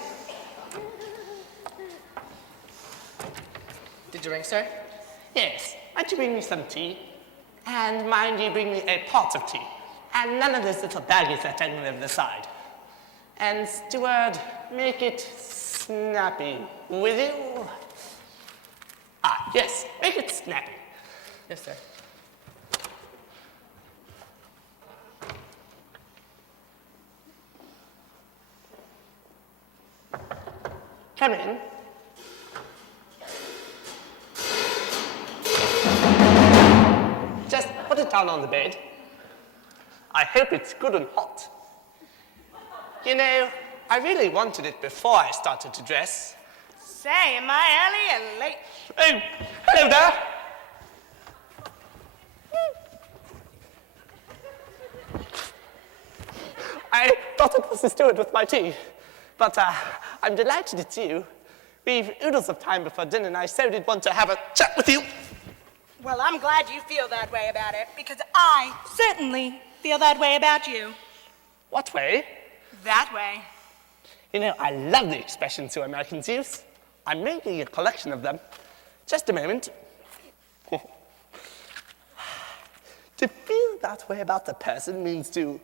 Did you ring, sir? Yes. Won't you bring me some tea? And mind you bring me a pot of tea. And none of those little baggies that hang over the side. And steward, make it snappy, will you? Ah, yes, make it snappy. Yes, sir. Come in. Just put it down on the bed. I hope it's good and hot. You know, I really wanted it before I started to dress. Say, am I early and late? Oh, hello there. I thought it was the steward with my tea, but I'm delighted it's you. We've oodles of time before dinner, and I so did want to have a chat with you. Well, I'm glad you feel that way about it, because I certainly feel that way about you. What way? That way. You know, I love the expressions you Americans use. I'm making a collection of them. Just a moment. To feel that way about the person means to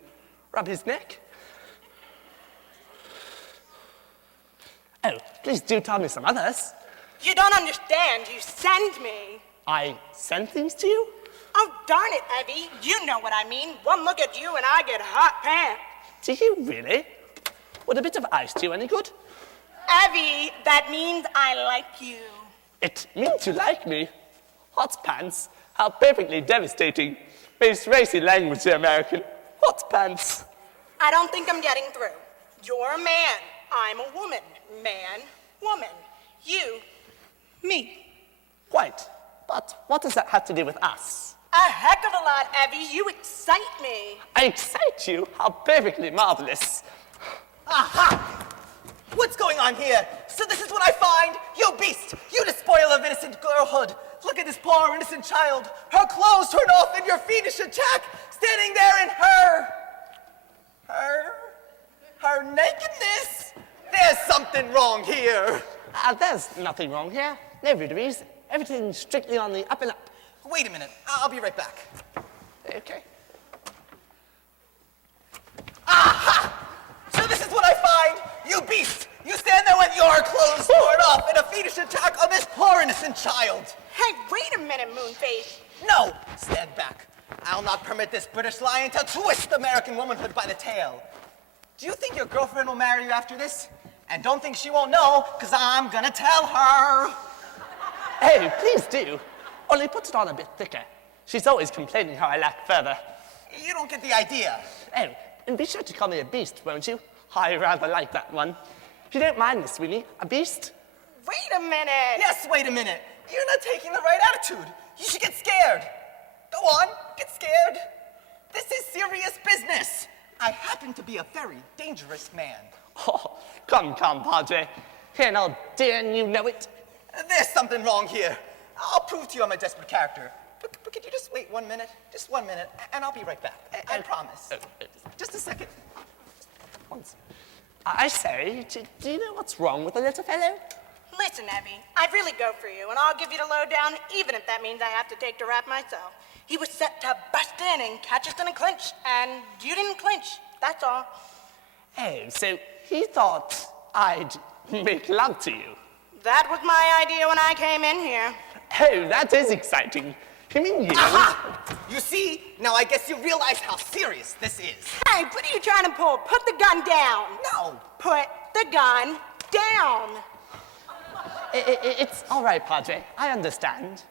rub his neck. Oh, please do tell me some others. You don't understand. You send me. I send things to you? Oh, darn it, Evie. You know what I mean. One look at you and I get hot pants. Do you really? Would a bit of ice do you any good? Evie, that means I like you. It means you like me. Hot pants? How perfectly devastating. Most racy language, the American. Hot pants. I don't think I'm getting through. You're a man. I'm a woman. Man, woman. You, me. Quite. But what does that have to do with us? A heck of a lot, Evie. You excite me. I excite you? How perfectly marvelous. Aha! What's going on here? So this is what I find? You beast! You despoil of innocent girlhood! Look at this poor innocent child! Her clothes torn off in your fiendish attack! Standing there in her nakedness! There's something wrong here! There's nothing wrong here. No ruderies. Everything's strictly on the up and up. Wait a minute. I'll be right back. Okay. Aha! So this is what I find? You beast! You stand there with your clothes torn off in a fiendish attack on this poor innocent child! Hey, wait a minute, Moonface. No! Stand back. I'll not permit this British lion to twist American womanhood by the tail. Do you think your girlfriend will marry you after this? And don't think she won't know, because I'm gonna tell her. Hey, please do. Only put it on a bit thicker. She's always complaining how I lack further. You don't get the idea. Oh, and be sure to call me a beast, won't you? I rather like that one. If you don't mind, Miss Sweeney, a beast? Wait a minute. Yes, wait a minute. You're not taking the right attitude. You should get scared. Go on, get scared. This is serious business. I happen to be a very dangerous man. Oh, come, Padre. Here now, dear, and you know it. There's something wrong here. I'll prove to you I'm a desperate character. But could you just wait 1 minute? Just 1 minute, and I'll be right back. I promise. Just a second. Once. I say, do you know what's wrong with the little fellow? Listen, Evie, I'd really go for you, and I'll give you the lowdown, even if that means I have to take the rap myself. He was set to bust in and catch us in a clinch, and you didn't clinch. That's all. Oh, so he thought I'd make love to you? That was my idea when I came in here. Oh, that is exciting. You mean you? Aha! You see? Now I guess you realize how serious this is. Hey, what are you trying to pull? Put the gun down. No. Put the gun down. It's all right, Padre. I understand.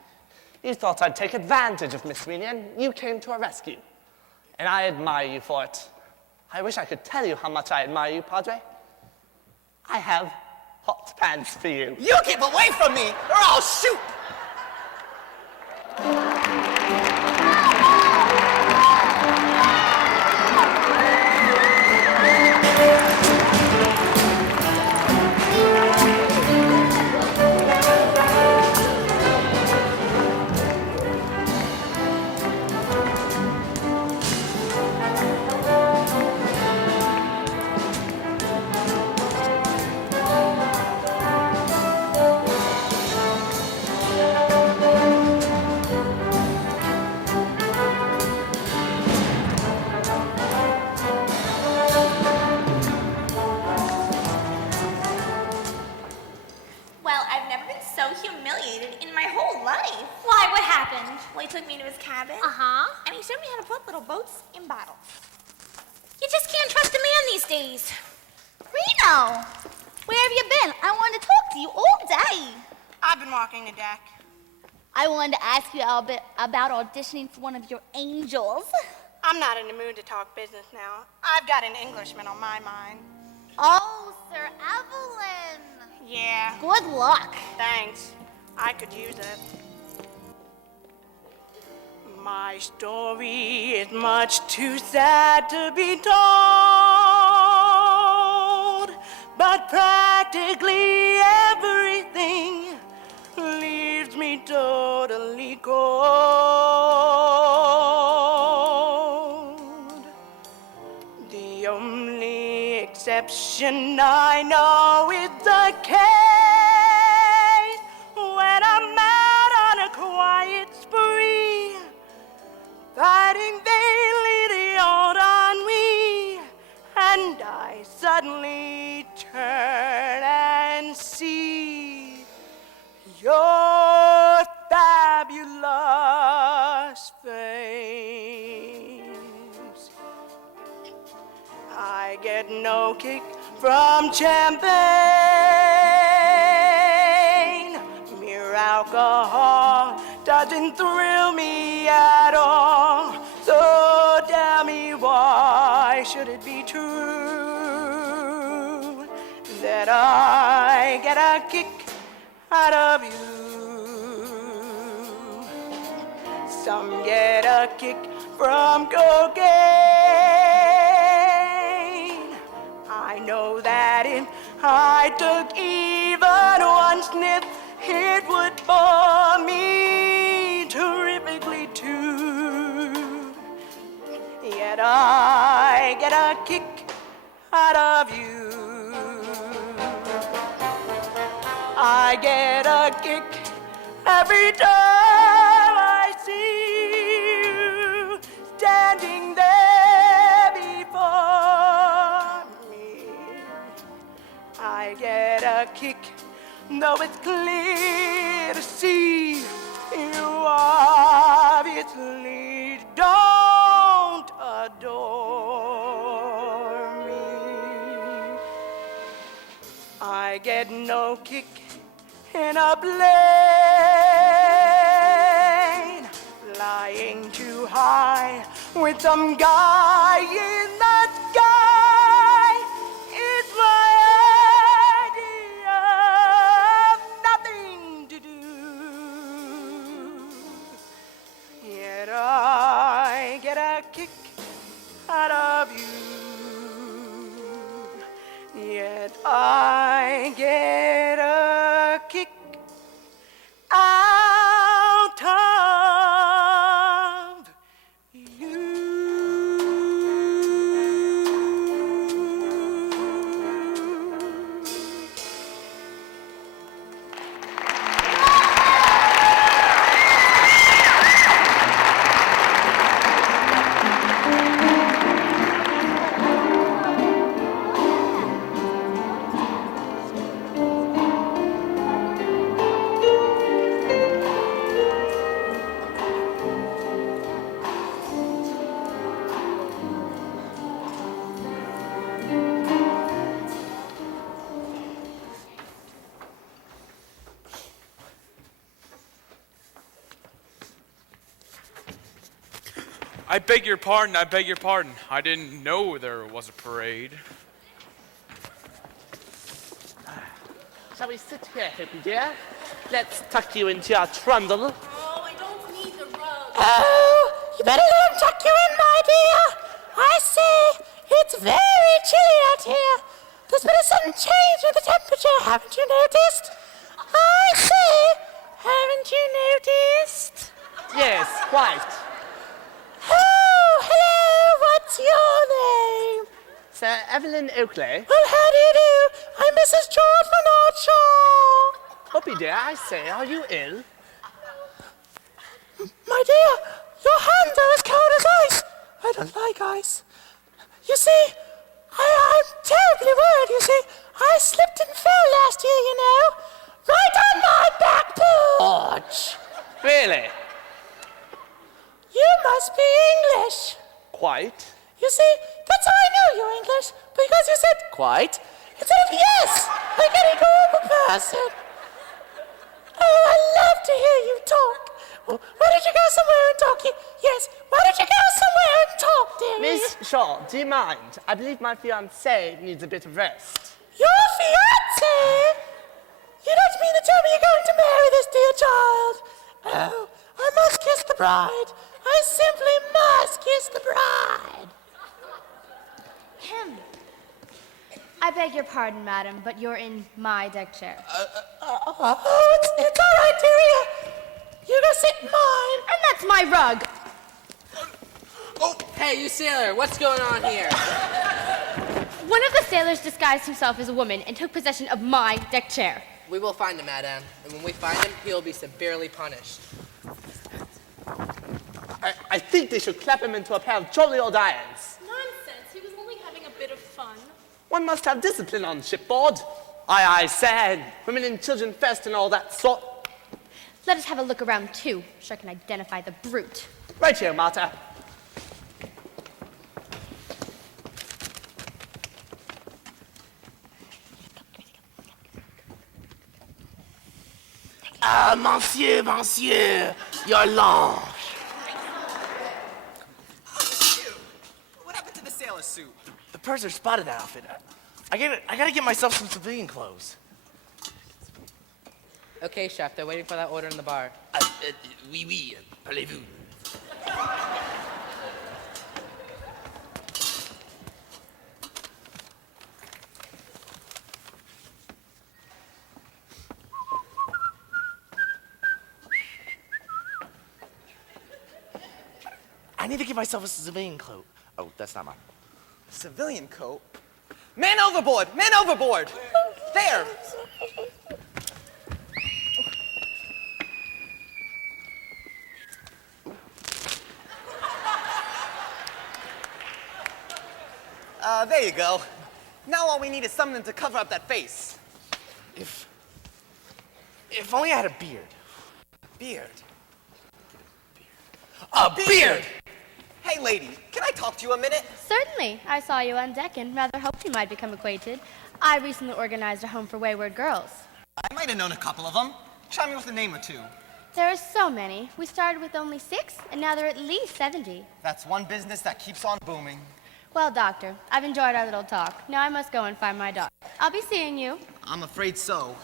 You thought I'd take advantage of Miss Sweeney, and you came to her rescue. And I admire you for it. I wish I could tell you how much I admire you, Padre. I have hot pants for you. You keep away from me, or I'll shoot! life. Why, what happened? Well, he took me into his cabin. Uh-huh. And he showed me how to put little boats in bottles. You just can't trust a man these days. Reno, where have you been? I wanted to talk to you all day. I've been walking the deck. I wanted to ask you a bit about auditioning for one of your angels. I'm not in the mood to talk business now. I've got an Englishman on my mind. Oh, Sir Evelyn. Yeah. Good luck. Thanks. I could use it. My story is much too sad to be told, but practically everything leaves me totally cold. The only exception I know is the case when I'm out on a quiet spree, fighting vainly the old ennui, and I suddenly turn and see your fabulous face. I get no kick from champagne. Mere alcohol doesn't thrill me at all. So tell me, why should it be true that I get a kick out of you? Some get a kick from cocaine. I know that if I took even one sniff, it would bore me terrifically too. Yet I get a kick out of you. I get a kick every time I see you standing there before me. I get a kick, though it's clear to see you obviously don't adore me. I get no kick in a plane, flying too high with some guy in the sky. It's my idea of nothing to do. Yet I get a kick out of you. Yet I get a kick out of you. I beg your pardon, I beg your pardon. I didn't know there was a parade. Shall we sit here, Hippie dear? Let's tuck you into your trundle. Oh, I don't need the rug. Oh, you better let him tuck you in, my dear. I say, it's very chilly out here. There's been a sudden change in the temperature, haven't you noticed? I say, haven't you noticed? Yes, quite. Oh, hello, what's your name? Sir Evelyn Oakley. Well, how do you do? I'm Mrs. George Bernard Shaw. Hippie dear, I say, are you ill? My dear, your hands are as cold as ice. I don't like ice. You see, I'm terribly worried, you see. I slipped and fell last year, you know. Right on my back porch. Really? You must be English. Quite. You see, that's how I knew you were English, because you said Quite. instead of yes, like any normal person. Oh, I love to hear you talk. Well, why don't you go somewhere and talk? Yes, why don't you go somewhere and talk, dearie? Miss Shaw, do you mind? I believe my fiancé needs a bit of rest. Your fiancé? You don't mean to tell me you're going to marry this dear child? Oh, I must kiss the bride. I simply must kiss the bride. I beg your pardon, madam, but you're in my deck chair. Oh, it's all right, dearie. You go sit in mine. And that's my rug. Oh, hey, you sailor, what's going on here? One of the sailors disguised himself as a woman and took possession of my deck chair. We will find him, madame, and when we find him, he'll be severely punished. I think they should clap him into a pair of jolly old irons. Nonsense. He was only having a bit of fun. One must have discipline on shipboard. Aye, sir. Women and children first and all that sort. Let us have a look around, too, so I can identify the brute. Right here, Martha. Ah, monsieur, you're long. What happened to the sailor suit? The purser spotted that outfit. I gotta get myself some civilian clothes. Okay, chef, they're waiting for that order in the bar. Oui, parlez-vous. I need to get myself a civilian coat. Oh, that's not mine. Civilian coat? Man overboard! Man overboard! There! There you go. Now all we need is something to cover up that face. If only I had a beard. Beard? A beard! Hey, lady, can I talk to you a minute? Certainly. I saw you on deck and rather hoped we might become acquainted. I recently organized a home for wayward girls. I might have known a couple of them. Try me with a name or two. There are so many. We started with only 6, and now there are at least 70. That's one business that keeps on booming. Well, doctor, I've enjoyed our little talk. Now I must go and find my daughter. I'll be seeing you. I'm afraid so.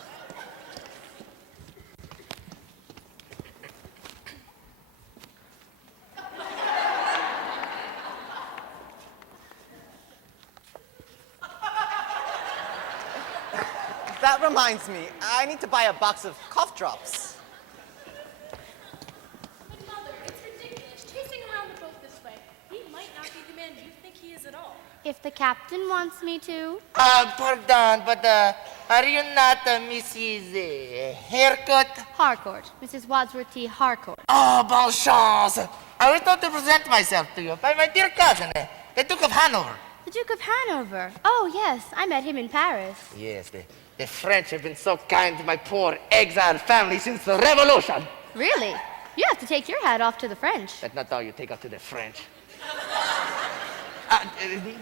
That reminds me, I need to buy a box of cough drops. But Mother, it's ridiculous chasing around the boat this way. He might not be the man you think he is at all. If the captain wants me to. Pardon, but are you not Mrs. Haircut? Harcourt. Mrs. Wadsworth T. Harcourt. Oh, bon chance. I was told to present myself to you by my dear cousin, the Duke of Hanover. The Duke of Hanover. Oh, yes. I met him in Paris. Yes, the French have been so kind to my poor exiled family since the Revolution. Really? You have to take your hat off to the French. That's not all you take up to the French.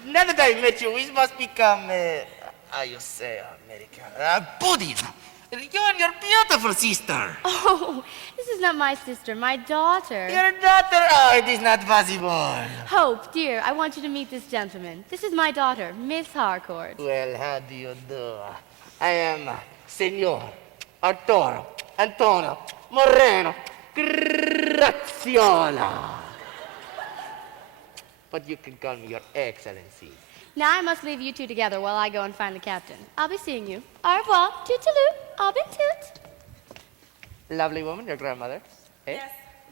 Now that I met you, we must become, how you say, American, buddies. You and your beautiful sister. Oh, this is not my sister, my daughter. Your daughter? Oh, it is not possible. Hope, dear, I want you to meet this gentleman. This is my daughter, Miss Harcourt. Well, how do you do? I am Senor Arturo Antonio Moreno Graziola. But you can call me Your Excellency. Now I must leave you two together while I go and find the captain. I'll be seeing you. Au revoir. Toot-toot. Au revoir, toot. Lovely woman, your grandmother. Eh? Yes,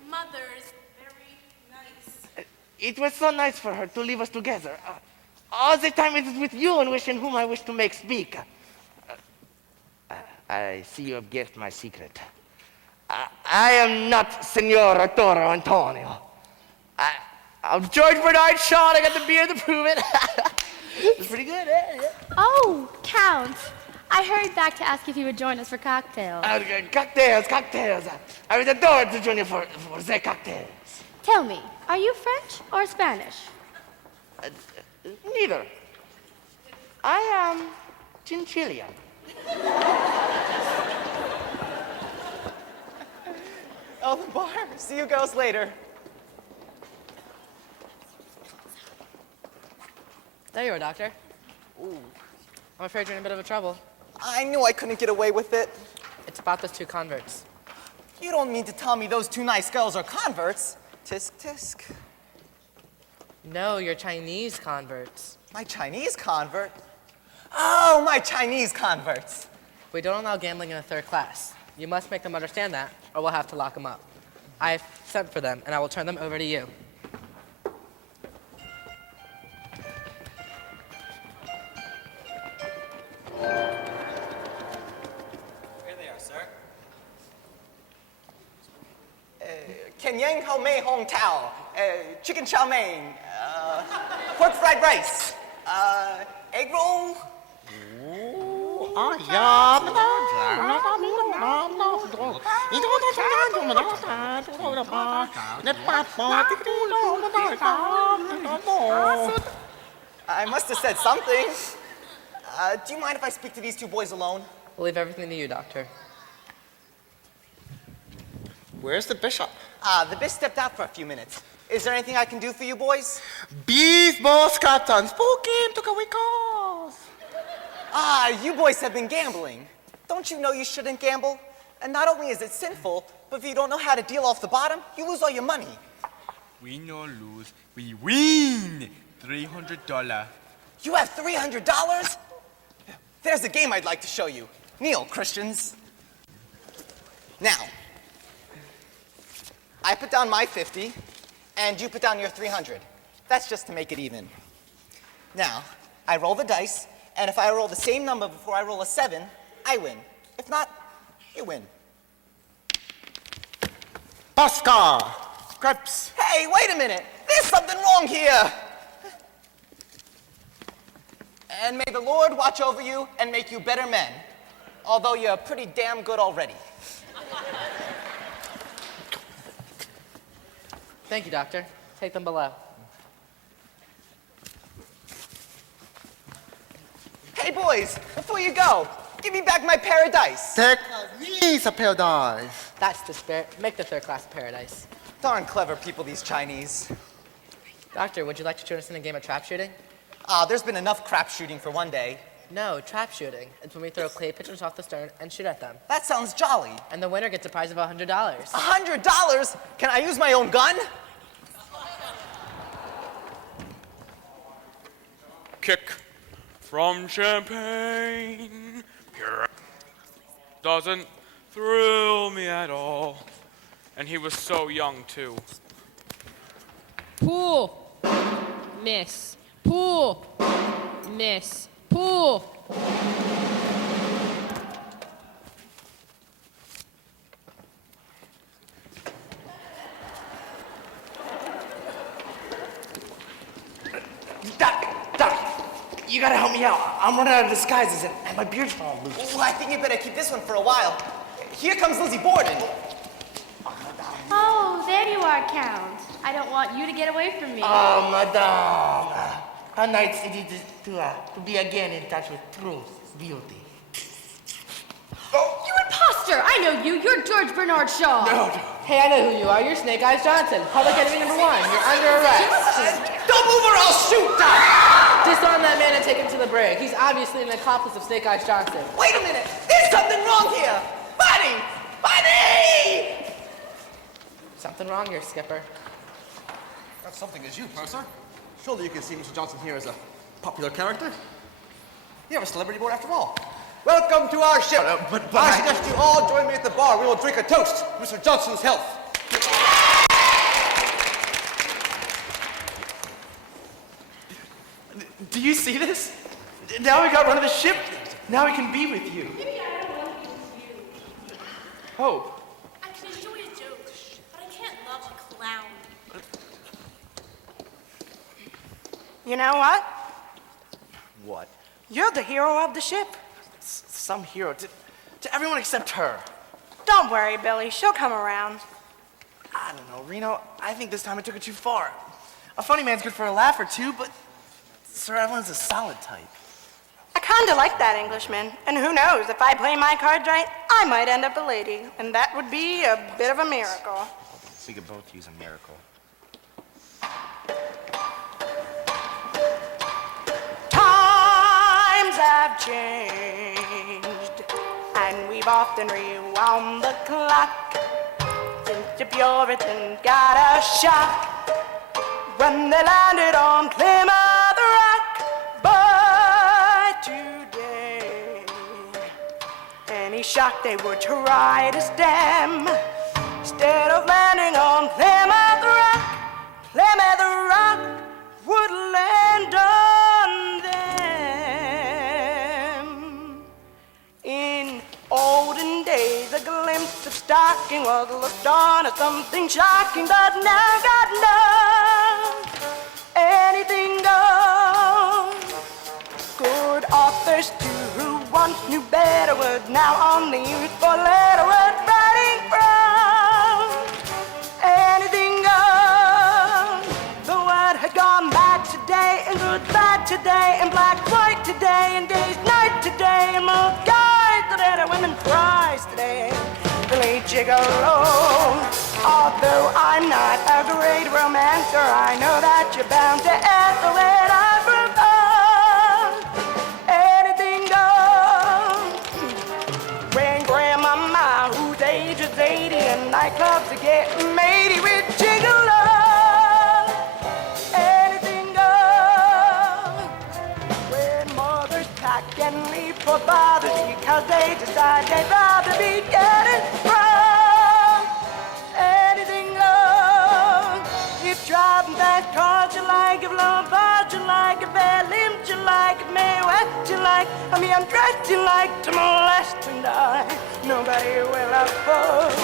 Mother's very nice. It was so nice for her to leave us together. All the time it is with you and wishing whom I wish to make speak. I see you have guessed my secret. I am not Senor Arturo Antonio. I'm George Bernard Shaw. I got the beard to prove it. It's pretty good, eh? Oh, Count. I I hurried back to ask if you would join us for cocktails. Cocktails. I would adore to join you for the cocktails. Tell me, are you French or Spanish? Neither. I am Chinchilla. Oh, the bar. See you girls later. There you are, Doctor. Ooh. I'm afraid you're in a bit of a trouble. I knew I couldn't get away with it. It's about those 2 converts. You don't mean to tell me those 2 nice girls are converts? Tisk, tisk. No, you're Chinese converts. My Chinese convert? Oh, my Chinese converts. We don't allow gambling in the 3rd class. You must make them understand that, or we'll have to lock them up. I've sent for them, and I will turn them over to you. Here they are, sir. Kenyang Hao Mei Hong Tao, chicken chow mein, pork fried rice, egg roll. I must have said something. Do you mind if I speak to these 2 boys alone? We'll leave everything to you, Doctor. Where's the bishop? The bishop stepped out for a few minutes. Is there anything I can do for you boys? Boss Captain, spooky to go calls. You boys have been gambling. Don't you know you shouldn't gamble? And not only is it sinful, but if you don't know how to deal off the bottom, you lose all your money. We no lose, we win. $300. You have $300? There's a game I'd like to show you. Kneel, Christians. Now, I put down my 50, and you put down your 300. That's just to make it even. Now, I roll the dice, and if I roll the same number before I roll a 7, I win. If not, you win. Pascal! Crepes! Hey, wait a minute! There's something wrong here! And may the Lord watch over you and make you better men, although you're pretty damn good already. Thank you, Doctor. Take them below. Hey, boys, before you go, give me back my paradise. Take me a paradise. That's the spirit. Make the 3rd class paradise. Darn clever people, these Chinese. Doctor, would you like to join us in a game of trap shooting? There's been enough crap shooting for one day. No, trap shooting. It's when we throw clay pigeons off the stern and shoot at them. That sounds jolly. And the winner gets a prize of $100. $100? Can I use my own gun? Kick from champagne. Pure doesn't thrill me at all. And he was so young, too. Pool. Miss. Pool. Miss. Pool. Doc, you gotta help me out. I'm running out of disguises and my beard's all loose. Well, I think you better keep this one for a while. Here comes Lizzie Borden. Oh, there you are, Count. I don't want you to get away from me. Oh, madame. How nice it is to be again in touch with truth, beauty. You imposter! I know you. You're George Bernard Shaw. No. Hey, I know who you are. You're Snake Eyes Johnson, public enemy #1. You're under arrest. Don't move or I'll shoot, Doc! Disarm that man and take him to the brig. He's obviously an accomplice of Snake Eyes Johnson. Wait a minute! There's something wrong here! Buddy! Buddy! Something wrong here, Skipper. That something is you, Purser. Surely you can see Mr. Johnson here as a popular character. You have a celebrity board after all. Welcome to our ship. But I suggest you all join me at the bar. We will drink a toast. Mr. Johnson's health. Do you see this? Now we got run of the ship. Now we can be with you. Maybe I don't want to be with you. Hope. I can enjoy a joke, but I can't love a clown. You know what? What? You're the hero of the ship. Some hero. To everyone except her. Don't worry, Billy. She'll come around. I don't know, Reno. I think this time I took it too far. A funny man's good for a laugh or two, but Sir Evelyn's a solid type. I kinda like that Englishman. And who knows, if I play my cards right, I might end up a lady. And that would be a bit of a miracle. We could both use a miracle. Times have changed, and we've often rewound the clock since the Puritans got a shock when they landed on Plymouth Rock. But today, any shock they would try to stem, instead of landing on Plymouth Rock would land on them. In olden days, a glimpse of stocking was looked on as something shocking, but now, God knows, anything goes. Good authors too, who once knew better, would now only use four-letter words writing from. Anything goes. The word had gone bad today, and goodbye today, and black, white today, and day's night today, and most guys today, and women cries today. Billy Gigolo. Although I'm not a great romancer, I know that you're bound to answer when I propose. Anything goes. When Grandmama, whose age is 80, and nightclubs are getting matey with Gigolo. Anything goes. When mothers pack and leave for fathers because they decide they'd rather be getting from. Anything goes. If driving fast cars you like, if long bars you like, if bare limbs you like, if May West you like, I mean I'm dressed you like, to molest and die, nobody will oppose.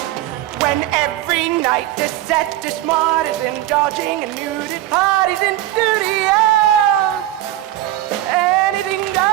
When every night the set is smart is indulging in nuded parties in studios, anything goes.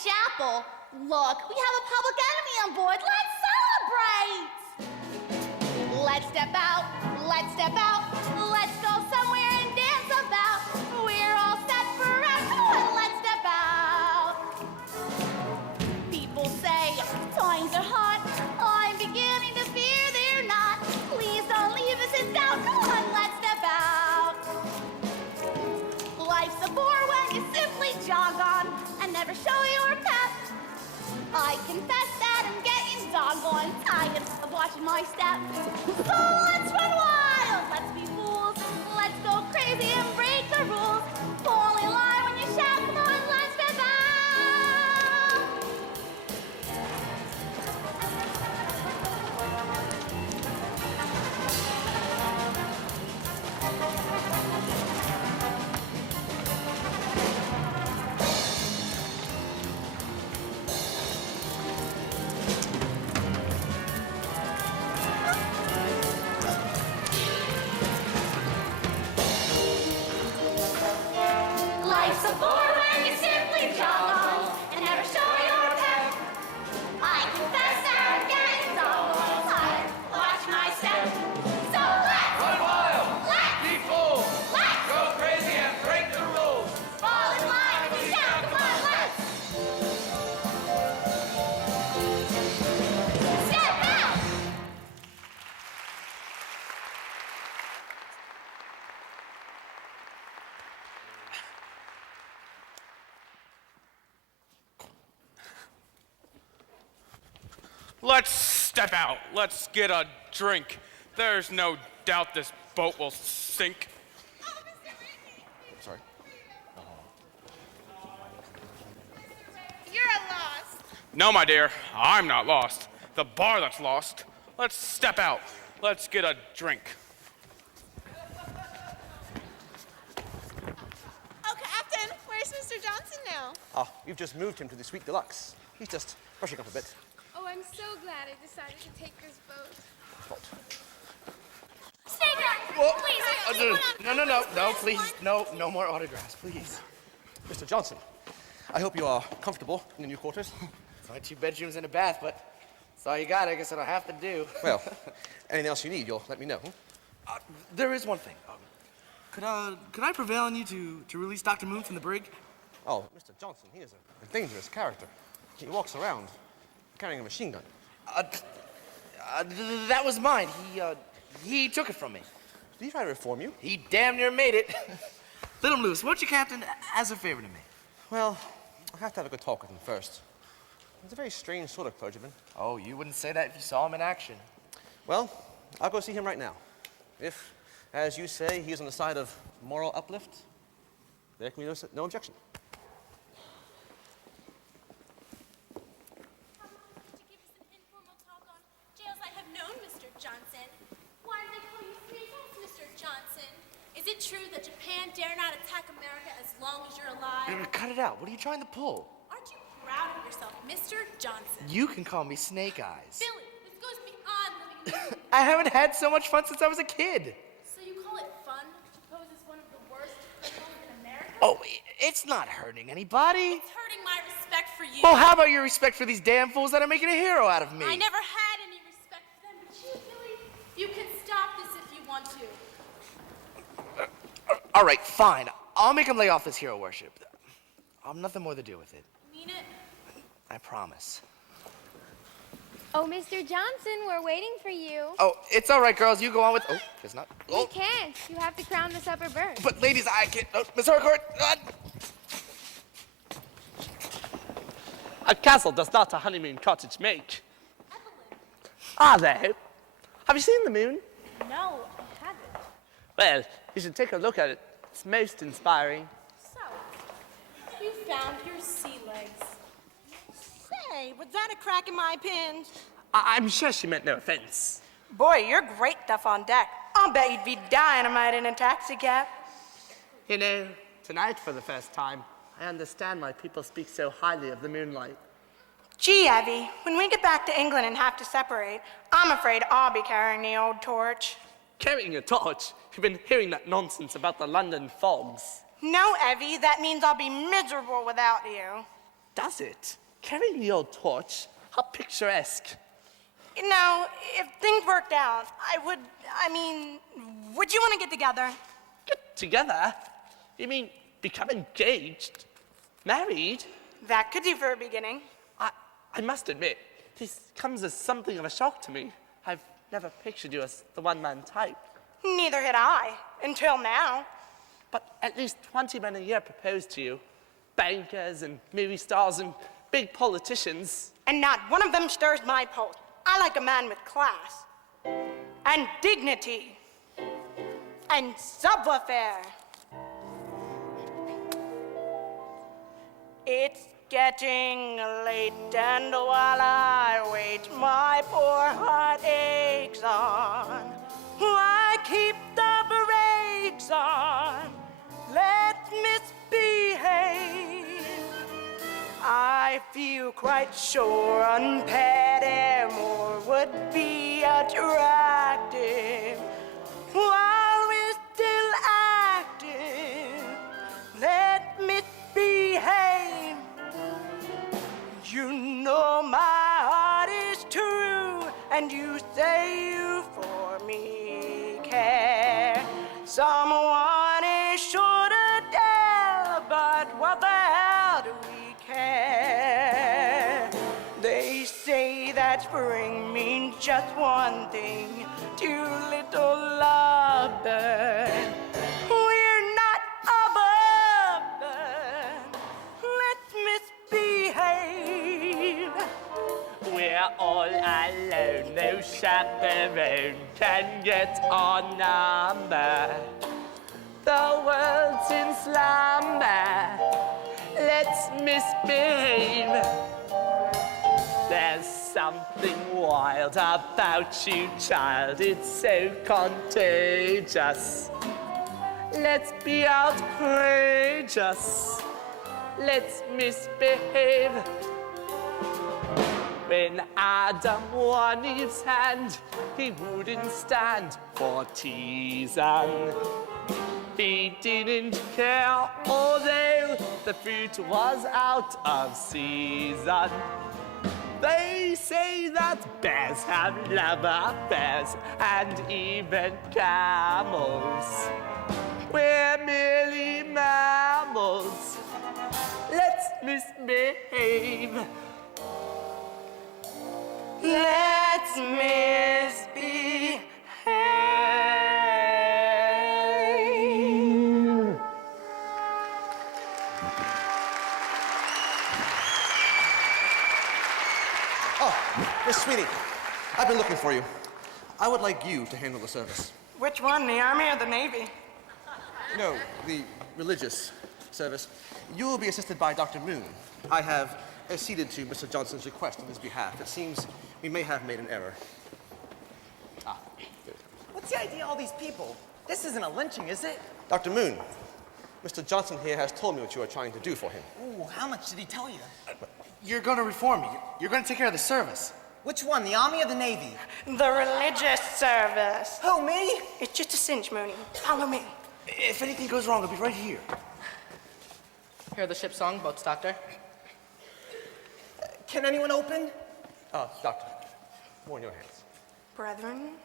chapel. Look, we have a public enemy on board. Let's celebrate! Let's step out, let's step out. Let's go somewhere and dance about. We're all set for round. Come on, let's step out. People say times are hot. I'm beginning to fear they're not. Please don't leave us in doubt. Come on, let's step out. Life's a bore when you simply jog on and never show your path. I confess that I'm getting doggone tired of watching my step. So let's run wild, let's be fools, let's go crazy and break the rules. Fall in line when you shout, come on, let's step out. Life's a bore when you simply jog on and never show your pep. I confess that I'm getting doggone tired. Watch my step. So let's Run wild! Let's Be fools! Let's Go crazy and break the rules! fall in line when you shout. Come on, let's step out. Let's step out. Let's get a drink. There's no doubt this boat will sink. Sorry. You're lost. No, my dear, I'm not lost. The bar that's lost. Let's step out. Let's get a drink. Oh, Captain, where's Mr. Johnson now? Ah, we've just moved him to the Suite Deluxe. He's just brushing up a bit. Oh, I'm so glad I decided to take this boat. Stay there. Whoa. Please. No, please. No more autographs, please. Mr. Johnson, I hope you are comfortable in the new quarters. It's only 2 bedrooms and a bath, but that's all you got. I guess I'll have to do. Well, anything else you need, you'll let me know. There is one thing. Could I prevail on you to release Dr. Moon from the brig? Oh, Mr. Johnson, he is a dangerous character. He walks around carrying a machine gun. That was mine. He took it from me. Did he try to reform you? He damn near made it. Let him loose, won't you, Captain, as a favor to me? Well, I'll have to have a good talk with him first. He's a very strange sort of clergyman. Oh, you wouldn't say that if you saw him in action. Well, I'll go see him right now. If, as you say, he's on the side of moral uplift, there can be no objection. Jails I have known, Mr. Johnson. Why do they call you Sneakers, Mr. Johnson? Is it true that Japan dare not attack America as long as you're alive? Cut it out. What are you trying to pull? Aren't you proud of yourself, Mr. Johnson? You can call me Snake Eyes. Billy, this goes beyond living. I haven't had so much fun since I was a kid. So you call it fun to pose as one of the worst criminals in America? Oh, it's not hurting anybody. It's hurting my respect for you. Well, how about your respect for these damn fools that are making a hero out of me? I never had any respect for them, but you, Billy, you can stop this if you want to. All right, fine. I'll make him lay off this hero worship. I'll have nothing more to do with it. Mean it? I promise. Oh, Mr. Johnson, we're waiting for you. Oh, it's all right, girls. You go on with... Oh, it's not... You Oh, can't. You have to crown this upper berth. but ladies, I can't... Oh, Miss Harcourt... A castle does not a honeymoon cottage make. Ah, there. Have you seen the moon? No, I haven't. Well, you should take a look at it. It's most inspiring. So, you found your sea legs. Say, was that a crack in my pin? I'm sure she meant no offense. Boy, you're great stuff on deck. I'll bet you'd be dynamite in a taxi cab. You know, tonight for the first time, I understand why people speak so highly of the moonlight. Gee, Evie, when we get back to England and have to separate, I'm afraid I'll be carrying the old torch. Carrying a torch? You've been hearing that nonsense about the London fogs. No, Evie, that means I'll be miserable without you. Does it? Carrying the old torch? How picturesque. Now, if things worked out, would you want to get together? Get together? You mean become engaged? Married? That could do for a beginning. I must admit, this comes as something of a shock to me. I've never pictured you as the one-man type. Neither had I, until now. But at least 20 men a year propose to you. Bankers and movie stars and big politicians. And not one of them stirs my pulse. I like a man with class. And dignity. And savoir-faire. It's getting late, and while I wait, my poor heart aches on. Why keep the brakes on? Let's misbehave. I feel quite sure unpaired amour would be attractive. While we're still active, let's misbehave. You know my heart is true, and you say you for me care. Someone is sure to tell, but what the hell do we care? They say that spring means just one thing, too little lovebird. We're not a bird. Let's misbehave. We're all alone, no chaperone can get our number. The world's in slumber, let's misbehave. There's something wild about you, child, it's so contagious. Let's be outrageous, let's misbehave. When Adam won Eve's hand, he wouldn't stand for treason. He didn't care, although the fruit was out of season. They say that bears have love affairs and even camels. We're merely mammals. Let's misbehave. Let's misbehave. Oh, Miss Sweeney, I've been looking for you. I would like you to handle the service. Which one, the Army or the Navy? No, the religious service. You will be assisted by Dr. Moon. I have acceded to Mr. Johnson's request on his behalf. It seems we may have made an error. Good. What's the idea of all these people? This isn't a lynching, is it? Dr. Moon, Mr. Johnson here has told me what you are trying to do for him. Ooh, how much did he tell you? You're going to reform me. You're going to take care of the service. Which one, the Army or the Navy? The religious service. Who, me? It's just a cinch, Mooney. Follow me. If anything goes wrong, I'll be right here. Hear the ship's song, boats, Doctor? Can anyone open? Doctor, more in your hands. Brethren,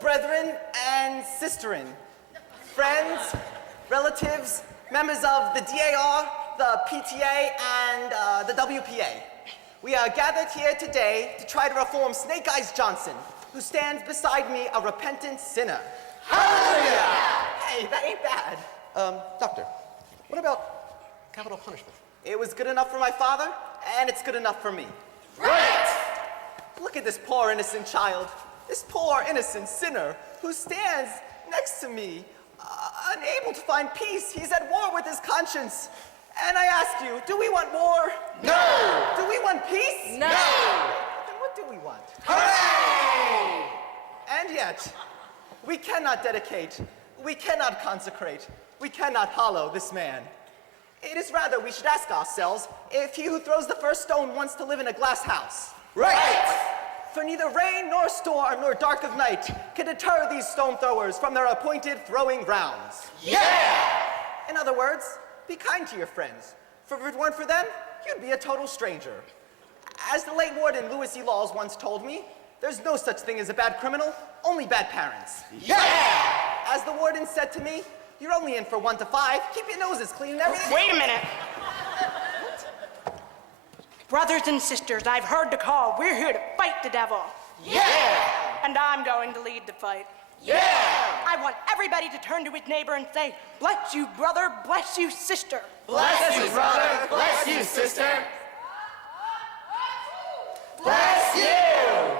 Brethren and sisterin, friends, relatives, members of the DAR, the PTA, and the WPA. We are gathered here today to try to reform Snake Eyes Johnson, who stands beside me a repentant sinner. Hallelujah! Hey, that ain't bad. Doctor, what about capital punishment? It was good enough for my father, and it's good enough for me. Right! Look at this poor innocent child, this poor innocent sinner who stands next to me, unable to find peace. He's at war with his conscience. And I ask you, do we want war? No! Do we want peace? No! Then what do we want? Hooray! And yet, we cannot dedicate, we cannot consecrate, we cannot hallow this man. It is rather we should ask ourselves if he who throws the first stone wants to live in a glass house. Right! For neither rain nor storm nor dark of night can deter these stone throwers from their appointed throwing grounds. Yeah! In other words, be kind to your friends. If it weren't for them, you'd be a total stranger. As the late warden Louis E. Laws once told me, there's no such thing as a bad criminal, only bad parents. Yeah! As the warden said to me, you're only in for 1 to 5. Keep your noses clean and everything. Wait a minute. Brothers and sisters, I've heard the call. We're here to fight the devil. Yeah! And I'm going to lead the fight. Yeah! I want everybody to turn to his neighbor and say, bless you, brother, bless you, sister. Bless you, brother. Bless you, sister. Bless you!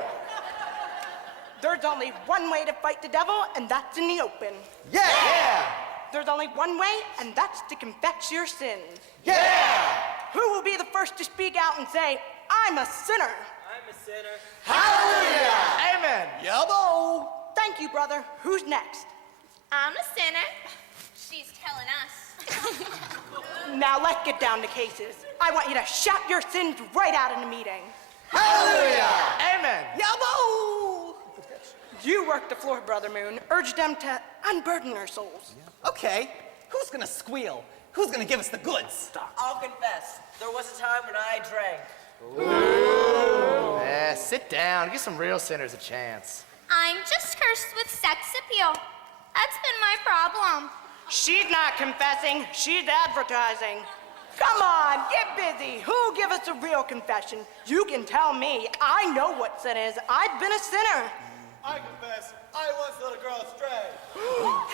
There's only one way to fight the devil, and that's in the open. Yeah! There's only one way, and that's to confess your sins. Yeah! Who will be the first to speak out and say, I'm a sinner? I'm a sinner. Hallelujah! Amen. Yabo! Thank you, brother. Who's next? I'm a sinner. She's telling us. Now let's get down to cases. I want you to shout your sins right out in the meeting. Hallelujah! Amen. Yabo! You work the floor, Brother Moon. Urge them to unburden their souls. Okay, who's gonna squeal? Who's gonna give us the goods? I'll confess, there was a time when I drank. Yeah, sit down. Give some real sinners a chance. I'm just cursed with sex appeal. That's been my problem. She's not confessing, she's advertising. Come on, get busy. Who'll give us a real confession? You can tell me. I know what sin is. I've been a sinner. I confess, I once let a girl astray.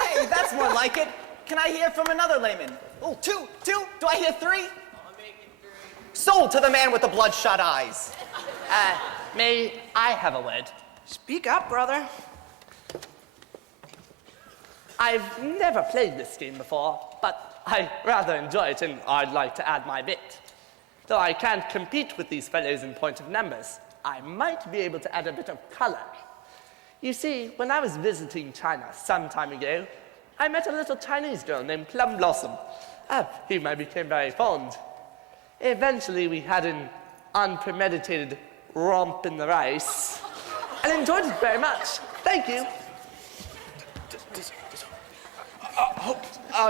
Hey, that's more like it. Can I hear from another layman? Oh, two. Do I hear 3? I'll make it 3. Sold to the man with the bloodshot eyes. May I have a word? Speak up, brother. I've never played this game before, but I rather enjoy it and I'd like to add my bit. Though I can't compete with these fellows in point of numbers, I might be able to add a bit of color. You see, when I was visiting China some time ago, I met a little Chinese girl named Plum Blossom, of whom I became very fond. Eventually, we had an unpremeditated romp in the rice, and enjoyed it very much. Thank you.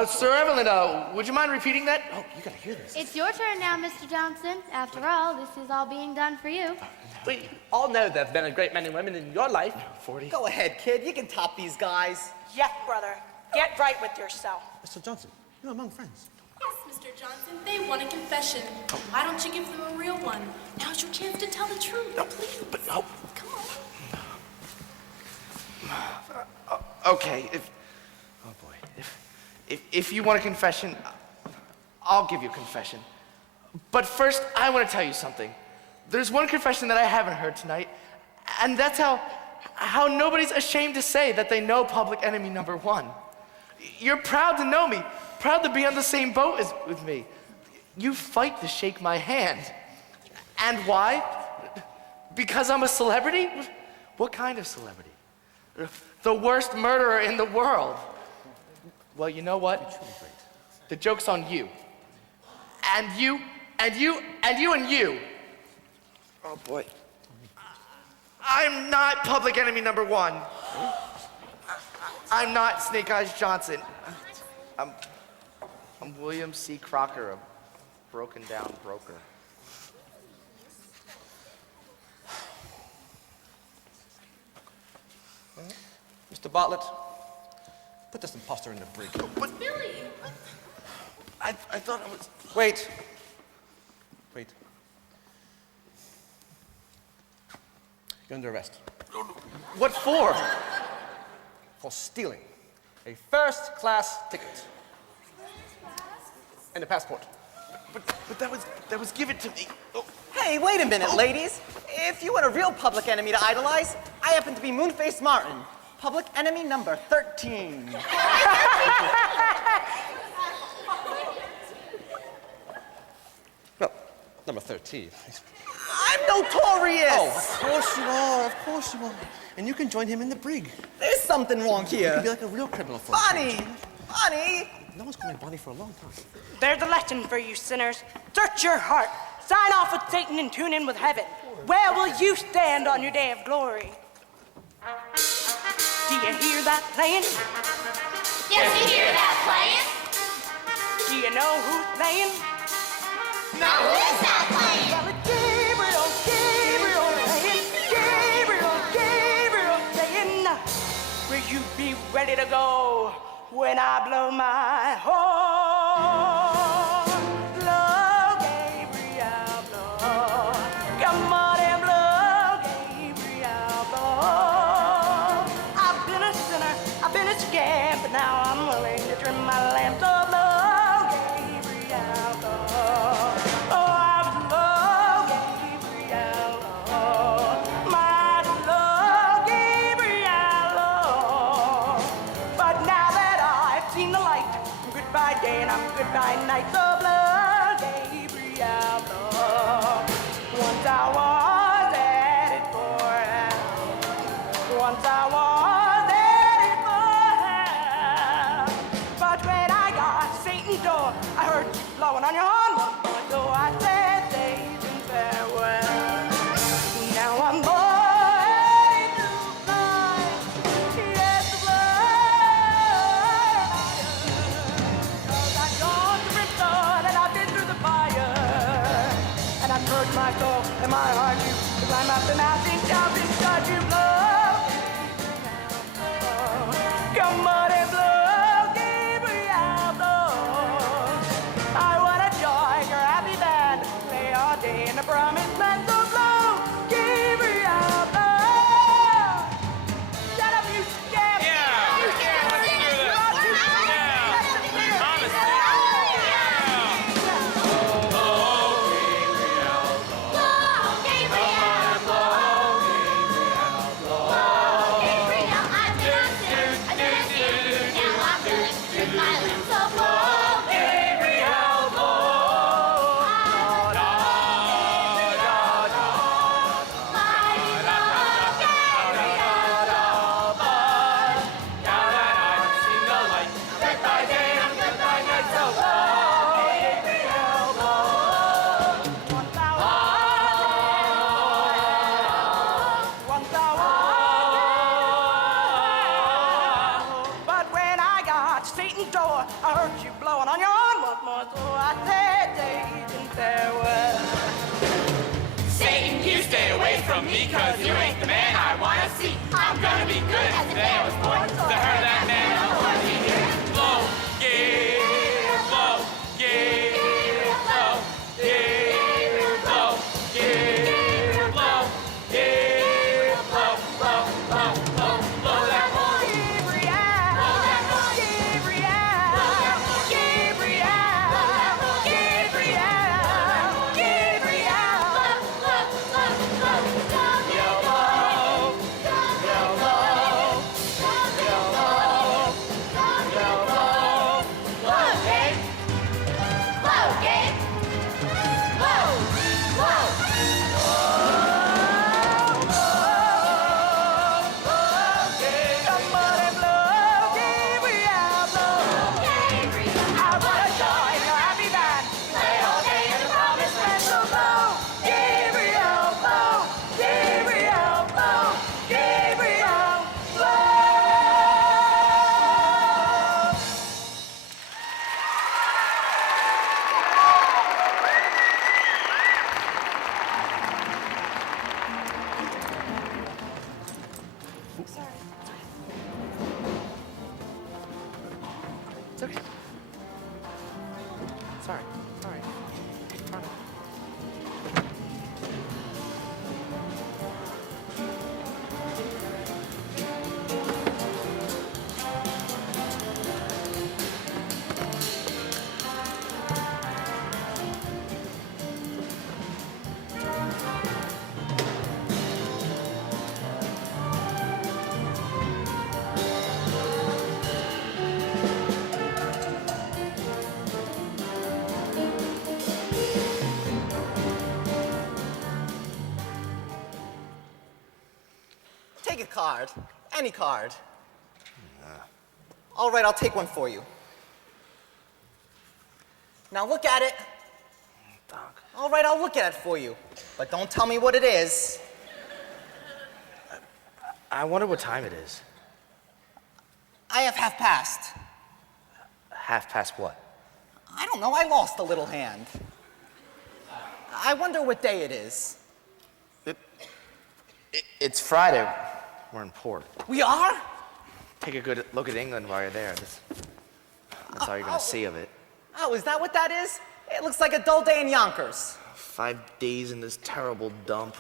Sir Evelyn, would you mind repeating that? Oh, you gotta hear this. It's your turn now, Mr. Johnson. After all, this is all being done for you. We all know there have been a great many women in your life. 40. Go ahead, kid. You can top these guys. Yes, brother. Get right with yourself. Mr. Johnson, you're among friends. Yes, Mr. Johnson, they want a confession. Why don't you give them a real one? Now's your chance to tell the truth. Please. But, Come on. Okay, if you want a confession, I'll give you a confession. But first, I want to tell you something. There's one confession that I haven't heard tonight, and that's how nobody's ashamed to say that they know public enemy number 1. You're proud to know me, proud to be on the same boat as with me. You fight to shake my hand. And why? Because I'm a celebrity? What kind of celebrity? The worst murderer in the world. Well, you know what? The joke's on you. And you, and you, and you, and you. Oh, boy. I'm not public enemy number 1. I'm not Snake Eyes Johnson. I'm William C. Crocker, a broken down broker. Mr. Bartlett, put this imposter in the brig. Billy. I thought I was... Wait. You're under arrest. What for? For stealing a first-class ticket and a passport. But that was given to me. Oh. Hey, wait a minute, ladies. If you want a real public enemy to idolize, I happen to be Moonface Martin, public enemy number 13. Well, number 13. I'm notorious! Oh, of course you are. And you can join him in the brig. There's something wrong You here. can be like a real criminal for Bonnie! a change. Bonnie! No one's called me Bonnie for a long time. There's a lesson for you sinners. Search your heart. Sign off with Satan and tune in with heaven. Where will you stand on your day of glory? Do you hear that playing? Yes, you hear that playing? Do you know who's playing? Now who is that playing? Well, it's Gabriel, Gabriel, Gabriel, saying, will you be ready to go when I blow my horn? Blow, Gabriel, blow. Come on and blow, Gabriel, blow. I've been a sinner, I've been a scamp, but now I'm willing to trim my lamp. So blow, Gabriel, blow. Oh, I blow, Gabriel, blow. My blow, Gabriel, blow. But now that I've seen the light, I'm goodbye day and I'm goodbye night. So blow, Gabriel, blow. Once I was headed for hell. Once I was headed for hell. But when I got to Satan's door, I heard you blowing on your horn one more. So I said Satan farewell. Now I'm headed to fly. Yes, to fly. 'Cause I've gone to brimstone and I've been through the fire. And I've purged my soul and my heart you to climb up the mountain top and start to blow. Come on and blow, Gabriel, blow. I wanna join your happy band, play all day in the promised land. So blow, Gabriel, blow. Shut up, you scamp! But when I got to Satan's door, I heard you blowing on your horn once more, so I said Satan farewell. Satan, you stay away from me, cause you ain't the man I wanna see. I'm gonna be good as the day I was born. To her, that man, I wanna be here. Blow, give, blow, give, blow, give, blow, give, blow, give, blow, blow, blow, blow, blow that horn. It's okay. Sorry. Sorry. Fine. Take a card. Any card. All right, I'll take one for you. Now look at it. All right, I'll look at it for you. But don't tell me what it is. I wonder what time it is. I have half past. Half past what? I don't know, I lost a little hand. I wonder what day it is. It's Friday. We're in port. We are? Take a good look at England while you're there. That's all you're gonna see of it. Oh, is that what that is? It looks like a dull day in Yonkers. 5 days in this terrible dump.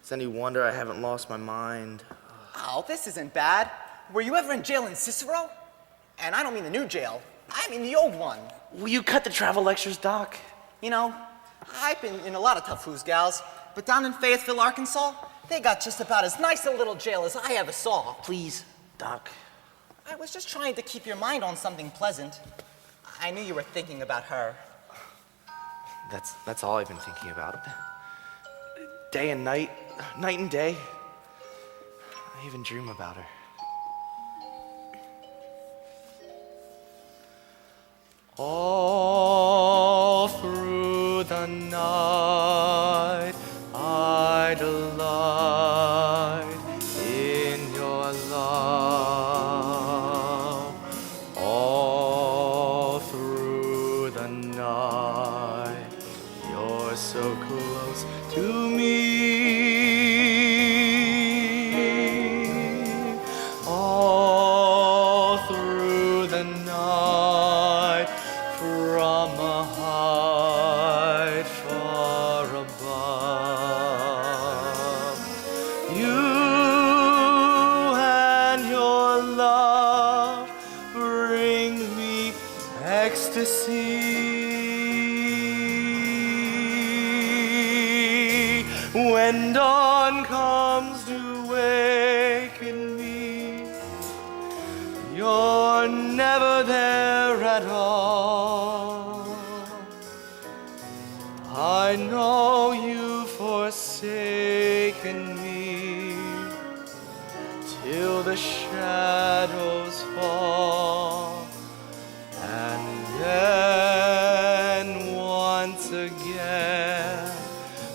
It's any wonder I haven't lost my mind. Oh, this isn't bad. Were you ever in jail in Cicero? And I don't mean the new jail. I mean the old one. Will you cut the travel lectures, Doc? You know, I've been in a lot of tough foos, gals, but down in Fayetteville, Arkansas, they got just about as nice a little jail as I ever saw. Please, Doc. I was just trying to keep your mind on something pleasant. I knew you were thinking about her. That's all I've been thinking about. Day and night, night and day. I even dream about her. All through the night, I delight in your love. All through the night, you're so close to me. All through the night, from a height far above, you and your love bring me ecstasy. When dawn comes to waken me, you're never there at all. I know you've forsaken me till the shadows fall, and then once again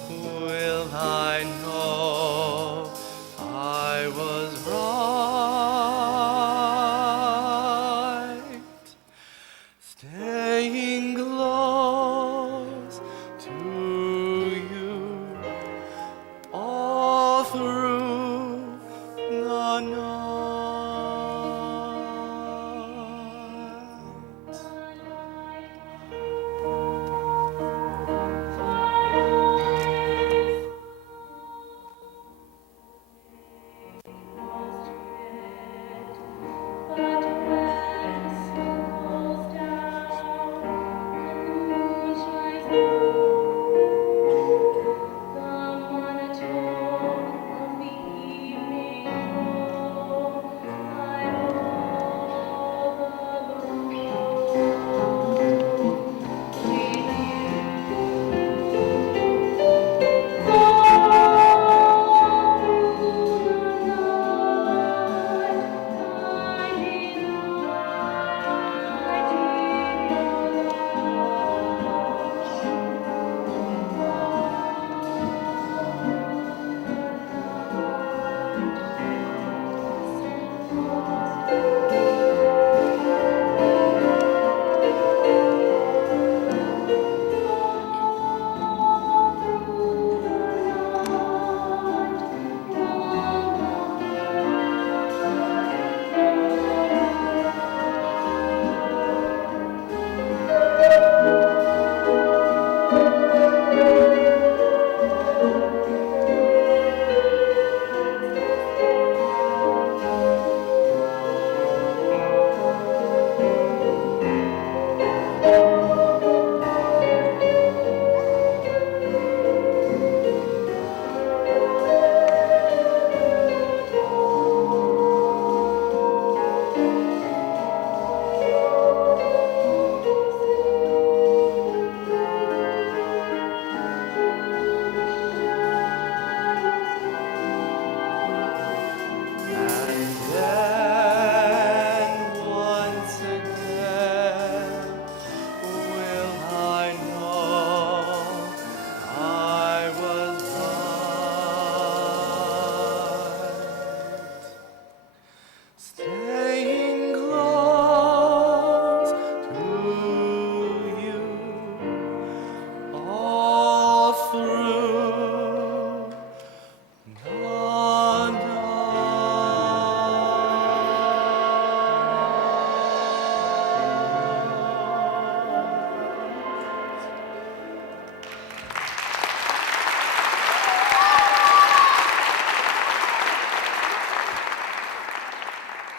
will I know I was right, staying close to you all through the night.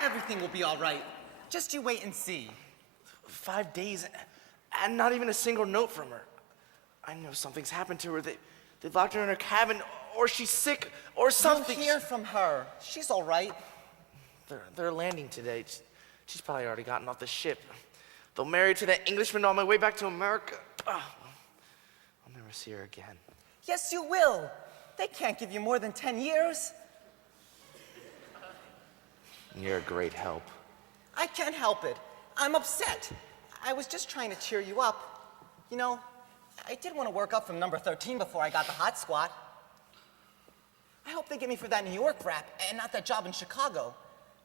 Everything will be all right. Just you wait and see. 5 days and not even a single note from her. I know something's happened to her. They locked her in her cabin, or she's sick, or something. You'll hear from her. She's all right. They're landing today. She's probably already gotten off the ship. They'll marry to that Englishman on my way back to America. I'll never see her again. Yes, you will. They can't give you more than 10 years. You're a great help. I can't help it. I'm upset. I was just trying to cheer you up. You know, I did want to work up from number 13 before I got the hot squat. I hope they get me for that New York rap and not that job in Chicago.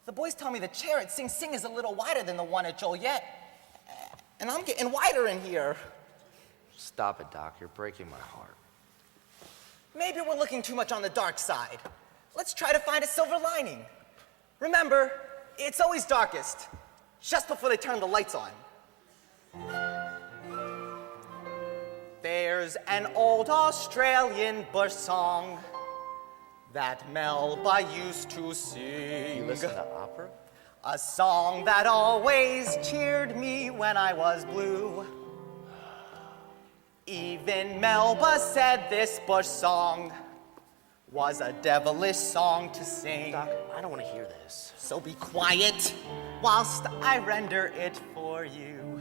The boys tell me the chair at Sing Sing is a little wider than the one at Joliet. And I'm getting wider in here. Stop it, Doc. You're breaking my heart. Maybe we're looking too much on the dark side. Let's try to find a silver lining. Remember, it's always darkest, just before they turn the lights on. There's an old Australian bush song that Melba used to sing. You listen to opera? A song that always cheered me when I was blue. Even Melba said this bush song was a devilish song to sing. Doc, I don't want to hear this. So be quiet whilst I render it for you.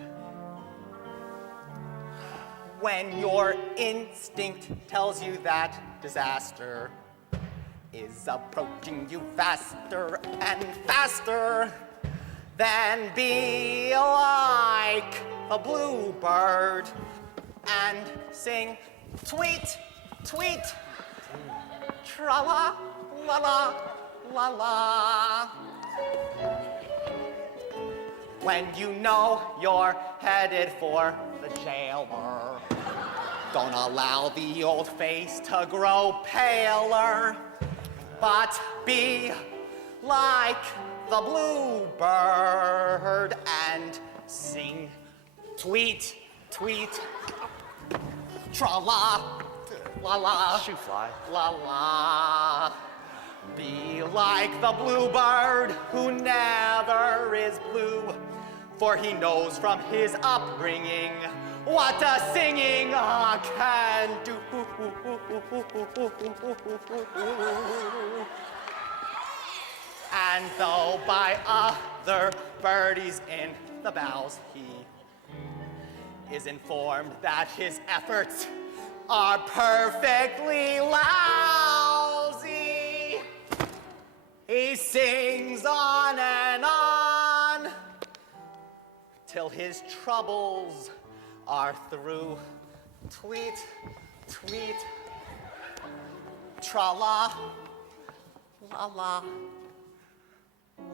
When your instinct tells you that disaster is approaching you faster and faster, then be like a bluebird and sing tweet, tweet, tra-la, la-la, la-la. When you know you're headed for the jailer, don't allow the old face to grow paler, but be like the bluebird and sing tweet, tweet, tra-la, la-la, Shoe fly. la-la. Be like the bluebird who never is blue, for he knows from his upbringing what a singing can do. And though by other birdies in the boughs he is informed that his efforts are perfectly lousy, he sings on and on till his troubles are through. Tweet, tweet, tra-la, la-la,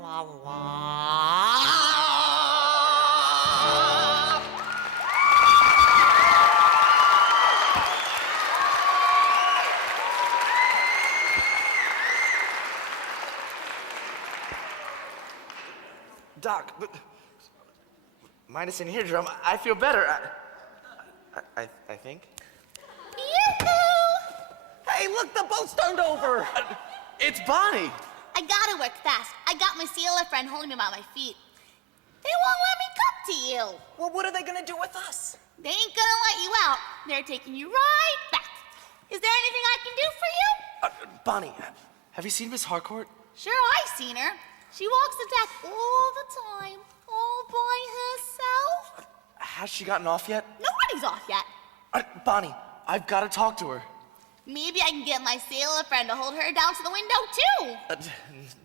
la-la. Doc, but minus an eardrum, I feel better. I think. Yoo-hoo! Hey, look, the boat's turned over. It's Bonnie. I gotta work fast. I got my sailor friend holding me by my feet. They won't let me come to you. Well, what are they gonna do with us? They ain't gonna let you out. They're taking you right back. Is there anything I can do for you? Bonnie, have you seen Miss Harcourt? Sure, I've seen her. She walks the deck all the time, all by herself. Has she gotten off yet? Nobody's off yet. Bonnie, I've got to talk to her. Maybe I can get my sailor friend to hold her down to the window, too.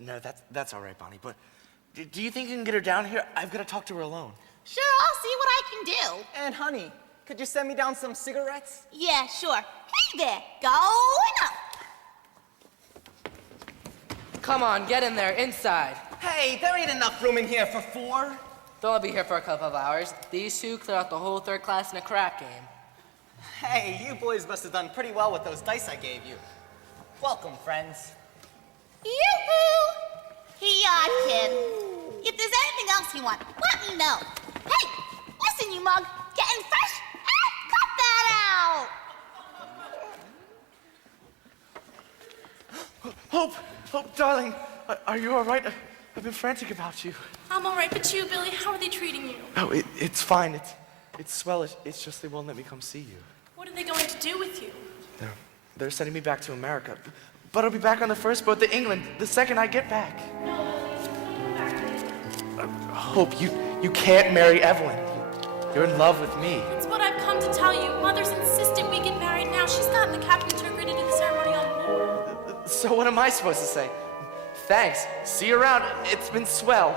No, that's all right, Bonnie, but do you think you can get her down here? I've got to talk to her alone. Sure, I'll see what I can do. And honey, could you send me down some cigarettes? Yeah, sure. Hey there, going up. Come on, get in there, inside. Hey, there ain't enough room in here for 4. They'll only be here for a couple of hours. These two clear out the whole third class in a crack game. Hey, you boys must have done pretty well with those dice I gave you. Welcome, friends. Yoo-hoo! Here, kid. If there's anything else you want, let me know. Hey, listen, you mug. Getting fresh? Cut that out! Hope, darling, are you all right? I've been frantic about you. I'm all right, but you, Billy, how are they treating you? Oh, it's fine. It's swell. It's just they won't let me come see you. What are they going to do with you? They're sending me back to America. But I'll be back on the first boat to England the second I get back. Hope, you can't marry Evelyn. You're in love with me. That's what I've come to tell you. Mother's insistent we get married now. She's gotten the captain to agree to do the ceremony on board. So what am I supposed to say? Thanks. See you around. It's been swell.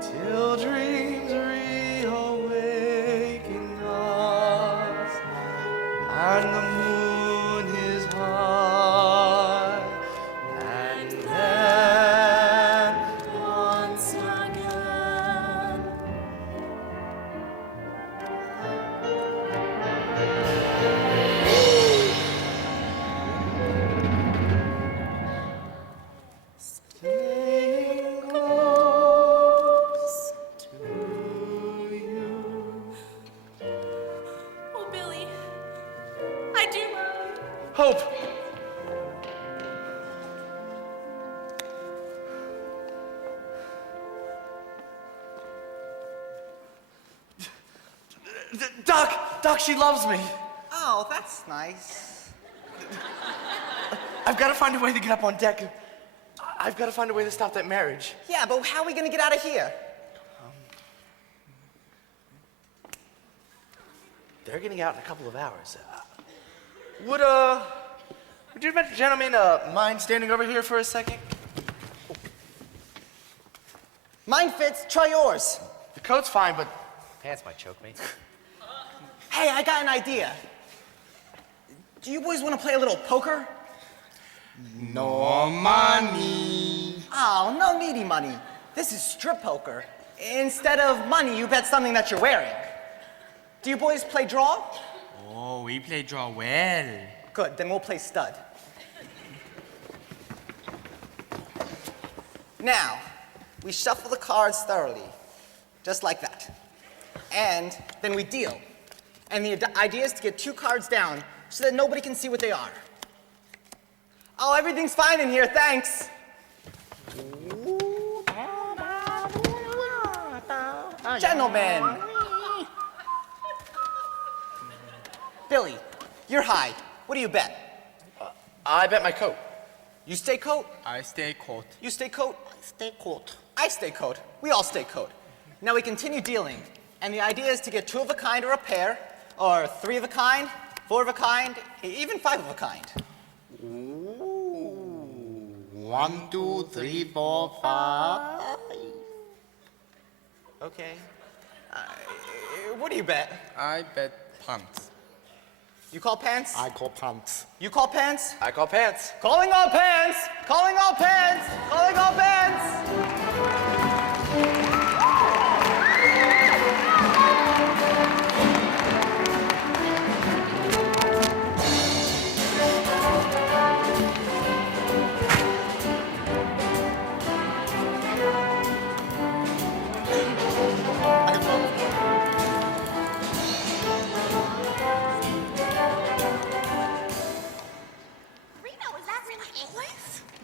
Till dreams reawaken us, and the moon is high, and then once again. Staying close to you. Oh, Billy, I do love you. Hope! Doc, she loves me. Oh, that's nice. I've got to find a way to get up on deck. I've got to find a way to stop that marriage. Yeah, but how are we gonna get out of here? They're getting out in a couple of hours. Would you gentlemen mind standing over here for a second? Mine fits, try yours. The coat's fine, but pants might choke me. Hey, I got an idea. Do you boys want to play a little poker? No money. Oh, no needy money. This is strip poker. Instead of money, you bet something that you're wearing. Do you boys play draw? Oh, we play draw well. Good, then we'll play stud. Now, we shuffle the cards thoroughly, just like that. And then we deal. And the idea is to get 2 cards down so that nobody can see what they are. Oh, everything's fine in here, thanks. Gentlemen. Billy, you're high. What do you bet? I bet my coat. You stay coat? I stay coat. You stay coat? Stay coat. I stay coat. We all stay coat. Now we continue dealing. And the idea is to get 2 of a kind or a pair, or 3 of a kind, 4 of a kind, even 5 of a kind. Ooh. 1, 2, 3, 4, 5. Okay. What do you bet? I bet pants. You call pants? I call pants. You call pants? I call pants. Calling all pants! Calling all pants! Calling all pants!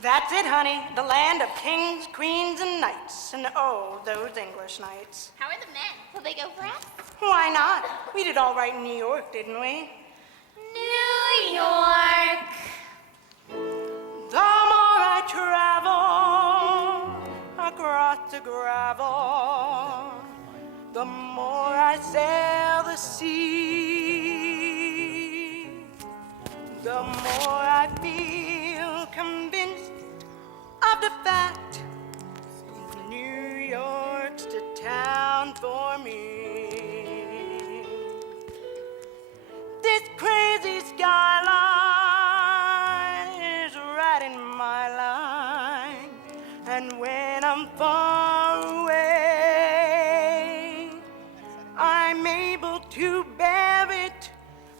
That's it, honey. The land of kings, queens, and knights. And oh, those English knights. How are the men? Will they go for us? Why not? We did all right in New York, didn't we? New York. The more I travel across the gravel, the more I sail the sea, the more I feel convinced of the fact New York's the town for me. This crazy skyline is right in my line, and when I'm far away, I'm able to bear it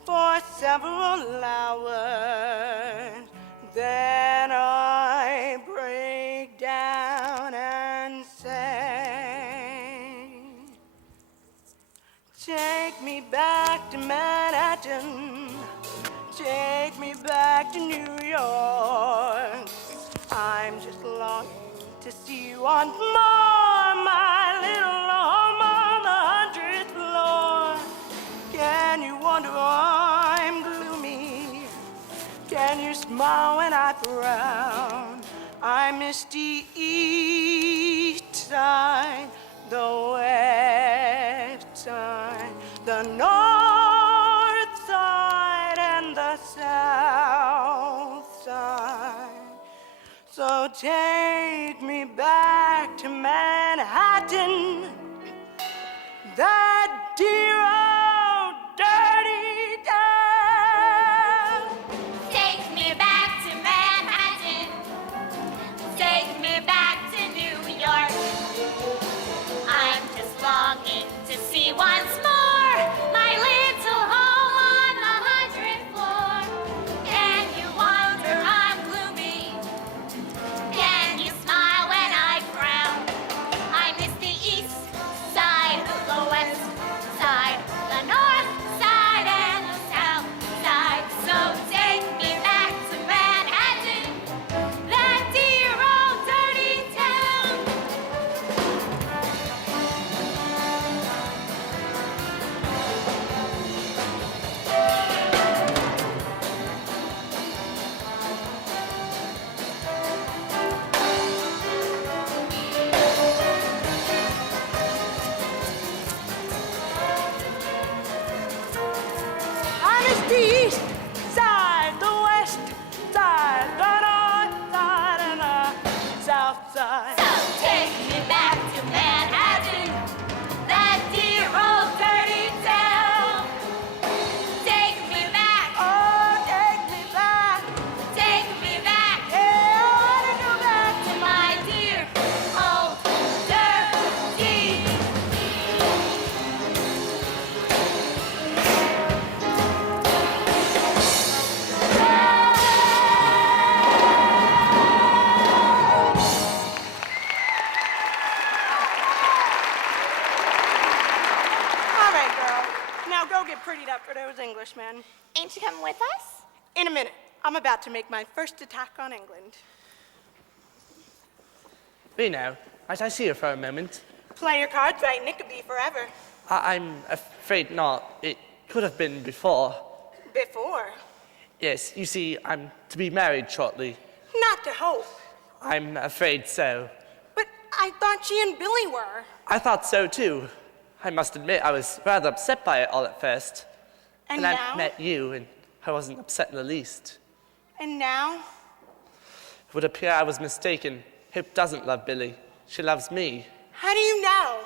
for several hours. Then I back to Manhattan. Take me back to New York. I'm just longing to see you once more, my little home on the 100th floor. Can you wonder why I'm gloomy? Can you smile when I frown? I miss the east side, the west side, the north side, and the south side. So take me back to Manhattan, that dear old dirty town. Take me back to Manhattan. Take me back to New York. I'm just longing to see once more my little home on the 100th floor. Can you wonder I'm gloomy? Can you smile when I frown? I miss the east side, the west side, the north side, and the south side. So take me back to Manhattan, that dear old dirty town. I miss the east side, the west side, the north side, and the south side. So take me back to Manhattan, that dear old dirty town. Take me back. Oh, take me back. Take me back. Yeah, I wanna go back to my dear old dirty. All right, girl. Now go get prettied up for those Englishmen. Ain't you coming with us? In a minute. I'm about to make my first attack on England. Reno, might I see you for a moment? Play your cards right and it could be forever. I'm afraid not. It could have been before. Before. Yes, you see, I'm to be married shortly. Not to hope. I'm afraid so. But I thought she and Billy were. I thought so too. I must admit I was rather upset by it all at first. And I now? met you, and I wasn't upset in the least. And now? It would appear I was mistaken. Hope doesn't love Billy. She loves me. How do you know?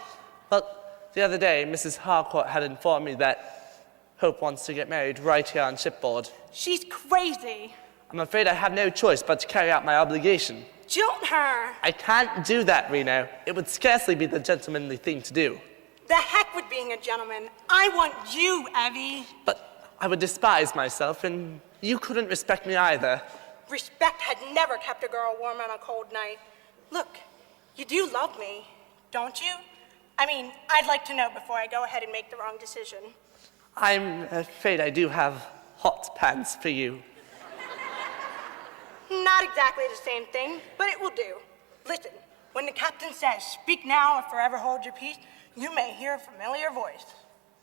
Well, the other day, Mrs. Harcourt had informed me that Hope wants to get married right here on shipboard. She's crazy. I'm afraid I have no choice but to carry out my obligation. Jolt her. I can't do that, Reno. It would scarcely be the gentlemanly thing to do. The heck with being a gentleman. I want you, Evie. But I would despise myself, and you couldn't respect me either. Respect had never kept a girl warm on a cold night. Look, you do love me, don't you? I mean, I'd like to know before I go ahead and make the wrong decision. I'm afraid I do have hot pants for you. Not exactly the same thing, but it will do. Listen, when the captain says, "Speak now or forever hold your peace," you may hear a familiar voice.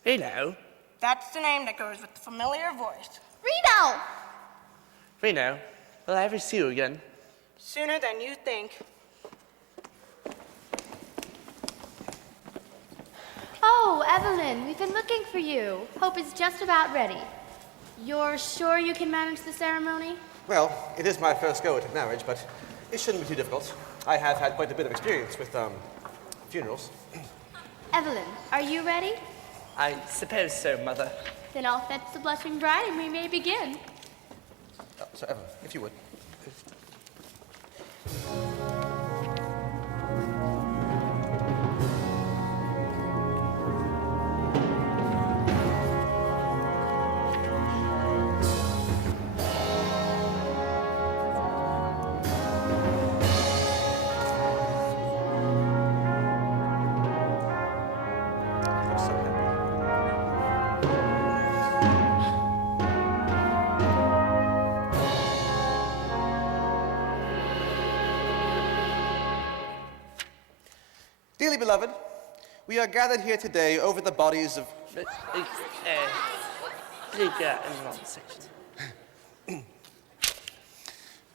Reno? That's the name that goes with the familiar voice. Reno! Reno, will I ever see you again? Sooner than you think. Oh, Evelyn, we've been looking for you. Hope is just about ready. You're sure you can manage the ceremony? Well, it is my first go at marriage, but it shouldn't be too difficult. I have had quite a bit of experience with, funerals. Evelyn, are you ready? I suppose so, Mother. Then I'll fetch the blushing bride and we may begin. So, Evan, if you would. Dearly beloved, we are gathered here today over the bodies of...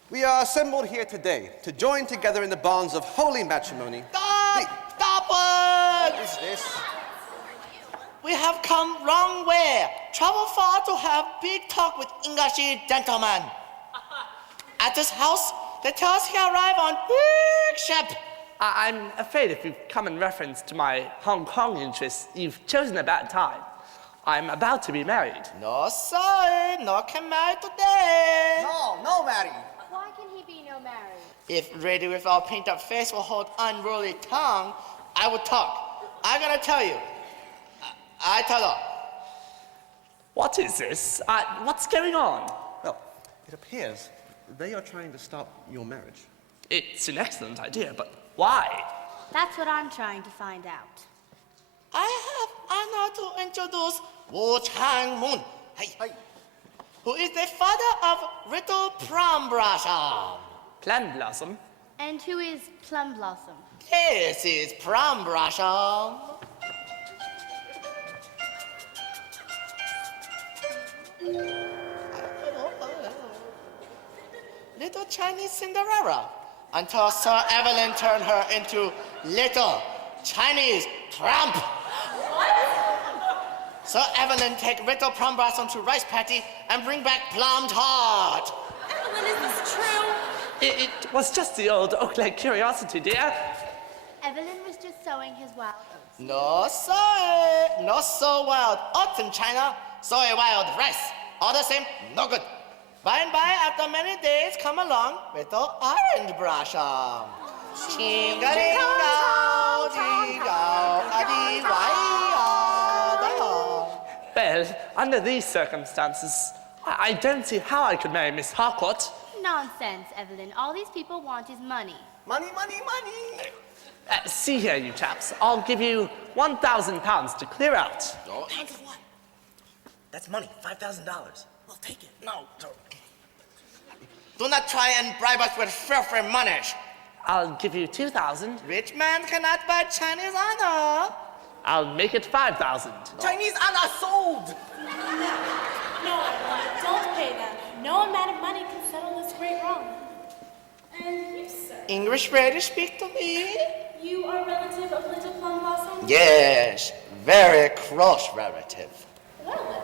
We are assembled here today to join together in the bonds of holy matrimony. Stop it! What is this? We have come wrong way. Travel far to have big talk with English gentlemen. At this house, they tell us he arrived on big ship. I'm afraid if you've come in reference to my Hong Kong interests, you've chosen a bad time. I'm about to be married. No, sir. No can marry today. No, marry. Why can he be no married? If ready with our paint-up face will hold unruly tongue, I would talk. I'm gonna tell you. I tell her. What is this? What's going on? Well, it appears they are trying to stop your marriage. It's an excellent idea, but why? That's what I'm trying to find out. I have honor to introduce Wu Chang Moon, who is the father of Little Plum Blossom. Plum Blossom? And who is Plum Blossom? This is Plum Blossom. Little Chinese Cinderella, until Sir Evelyn turned her into Little Chinese Trump. Sir Evelyn take Little Plum Blossom to Rice Patty and bring back Plum Tart. Evelyn, is this true? It was just the old Oak-Lake curiosity, dear. Evelyn was just sowing his wild oats. No, sir. Not so wild oats in China. Soy wild rice. All the same, no good. By and by, after many days, come along Little Orange Blossom. Ching-a-ding-dong, ding-dong, a-dee-wai-ah-dong. Well, under these circumstances, I don't see how I could marry Miss Harcourt. Nonsense, Evelyn. All these people want is money. Money, money, money. See here, you chaps. I'll give you £1,000 to clear out. Pounds of what? That's money, $5,000. We'll take it. No, do not try and bribe us with filthy money. I'll give you 2,000. Rich man cannot buy Chinese honor. I'll make it 5,000. Chinese honor sold. No, Evelyn, don't pay them. No amount of money can settle this great wrong. And you, sir? English ready to speak to me? You are a relative of Little Plum Blossom? Yes, very close relative. Well then,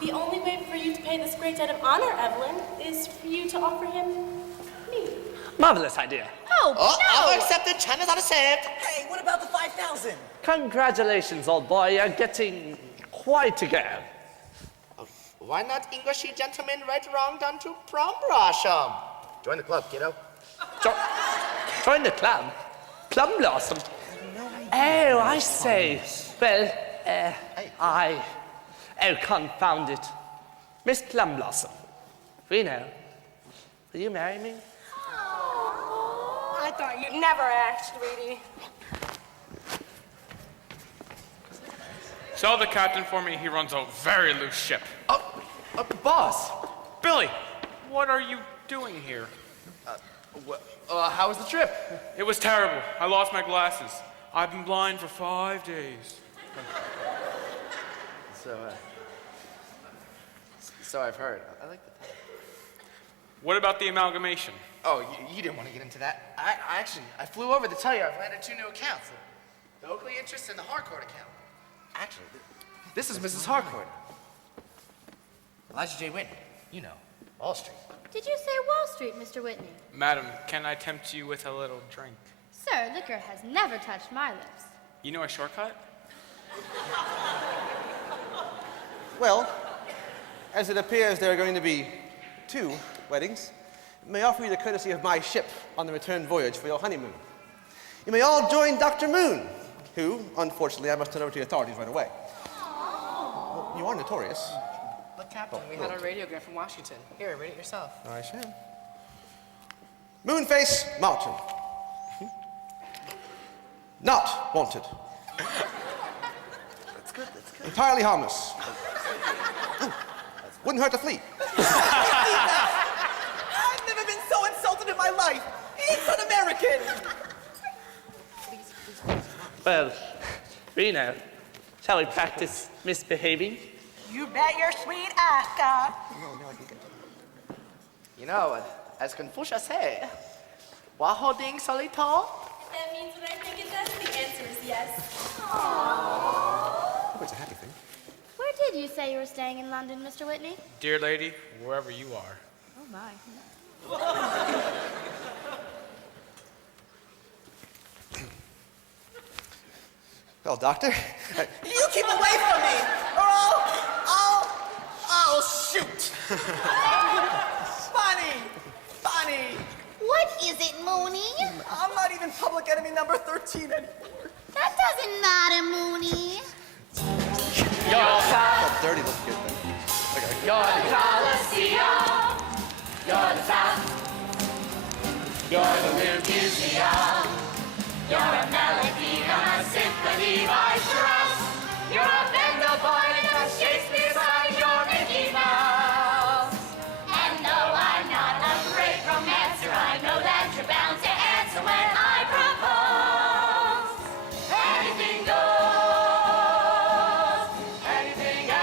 the only way for you to pay this great debt of honor, Evelyn, is for you to offer him me. Marvelous idea. Oh, no! I've accepted. China's not saved. Hey, what about the 5,000? Congratulations, old boy. You're getting quite a girl. Why not English gentlemen right wrong done to Plum Blossom? Join the club, kiddo. Join the club? Plum Blossom? Oh, I say. Well, Oh, confound it. Miss Plum Blossom. We know. Will you marry me? I thought you'd never ask, sweetie. Tell the captain for me he runs a very loose ship. Boss. Billy, what are you doing here? How was the trip? It was terrible. I lost my glasses. I've been blind for 5 days. So I've heard. I like the title. What about the amalgamation? Oh, you didn't want to get into that. I flew over to tell you I've landed 2 new accounts. The Oakley interest and the Harcourt account. Actually, this is Mrs. Harcourt. Elijah J. Whitney. You know, Wall Street. Did you say Wall Street, Mr. Whitney? Madam, can I tempt you with a little drink? Sir, liquor has never touched my lips. You know a shortcut? Well, as it appears there are going to be 2 weddings, may I offer you the courtesy of my ship on the return voyage for your honeymoon. You may all join Dr. Moon, who, unfortunately, I must turn over to the authorities right away. Well, you are notorious. Look, Captain, we had a radiogram from Washington. Here, read it yourself. I shall. Moonface Martin. Not wanted. That's good, that's good. Entirely harmless. Wouldn't hurt to flee. I've never been so insulted in my life. It's un-American. Please. Well, Reno, shall we practice misbehaving? You bet your sweet ass, God. You know, as Confucius say, Waho ding solito. If that means what I think it does, the answer is yes. Oh, it's a happy thing. Where did you say you were staying in London, Mr. Whitney? Dear lady, wherever you are. Oh, my. Well, Doctor, You keep away from me, or I'll shoot. Funny. What is it, Mooney? I'm not even public enemy number 13 anymore. That doesn't matter, Mooney. oh, dirty looks good then. Okay. You're the Colosseum. You're the South. You're the Weird Museum. You're a melody and a symphony by Strauss. You're a Bendel boy and a Shakespeare sign. You're Mickey Mouse. And though I'm not a great romancer, I know that you're bound to answer when I propose. Anything goes. Anything goes.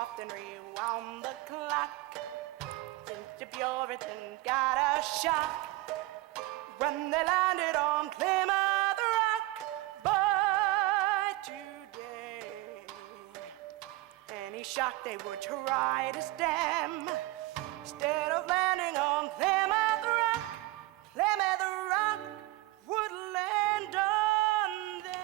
often rewound the clock since the Puritans got a shock when they landed on Plymouth Rock. But today, any shock they would try to stem, instead of landing on Plymouth Rock, Plymouth Rock would land on them.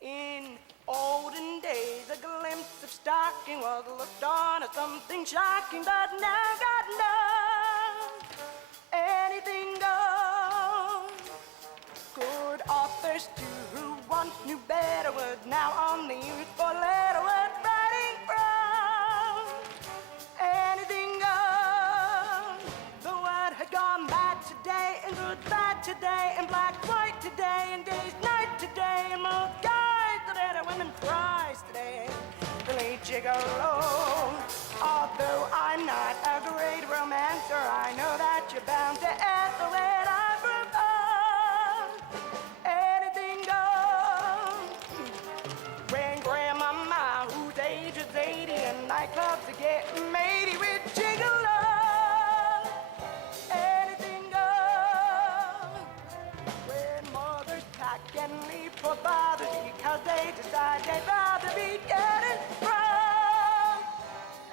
In olden days, a glimpse of stocking was looked on as something shocking, but now God knows anything goes. Good authors too, who once knew better, would now only use for letter word writing from. Anything goes. The word had gone bad today, and good bad today, and black white today, and day's night today, and most guys today, the women prize today. Billy Gigolo. Although I'm not a great romancer, I know that you're bound to answer when I propose. Anything goes. When Grandmama, whose age is 80, and nightclubs are getting matey with Gigolo. Anything goes. When mothers pack and leave for fathers because they decide they'd rather be getting from.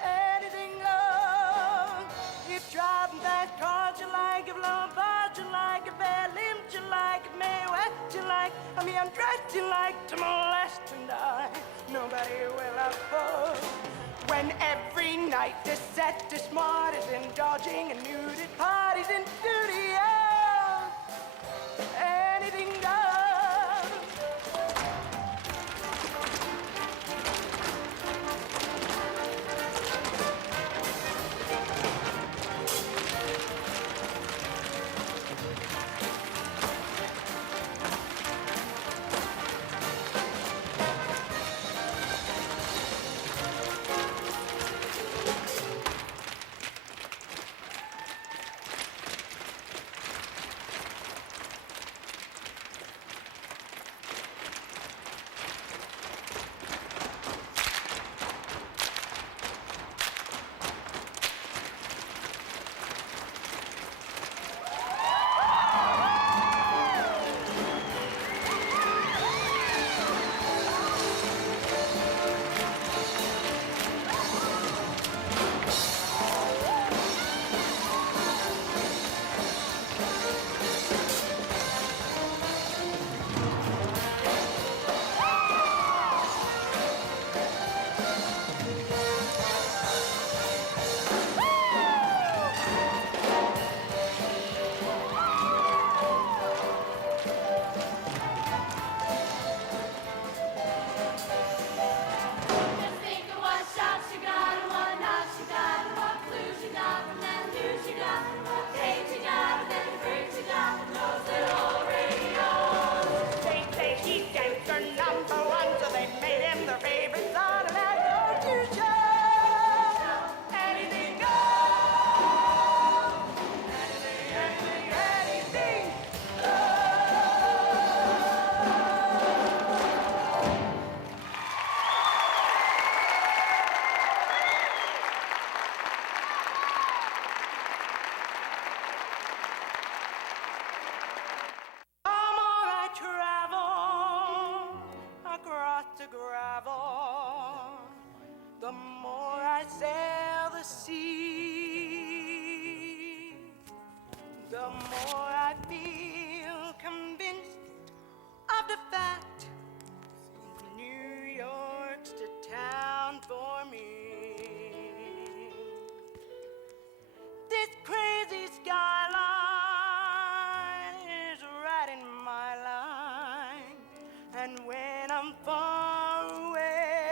Anything goes. If driving fast cars you like, if low bars you like, if bare limbs you like, if May West you like, I mean undressed you like, to molest and die, nobody will oppose. When every night is set to smart is indulging in nuded parties in studios. Anything goes. Just think of what shots you got and what knocks you got and what clues you got from them news you got and what dates you got and then freaks you got from those little radios. They say he's gangster number one, so they made him the favorite son, and I told you so. Anything goes. Anything the more I travel across the gravel, the more I sail the sea, the more I feel convinced of the fact New York's the town for me. This crazy skyline is right in my line, and when I'm far away,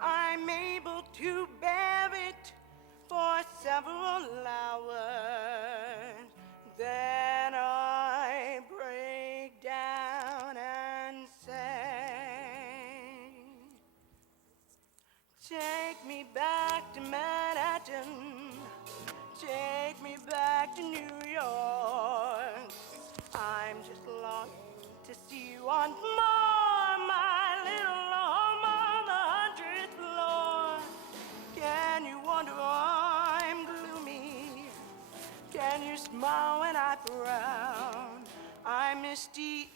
I'm able to bear it for several hours. Then I break down. Can you smile when I frown? I miss the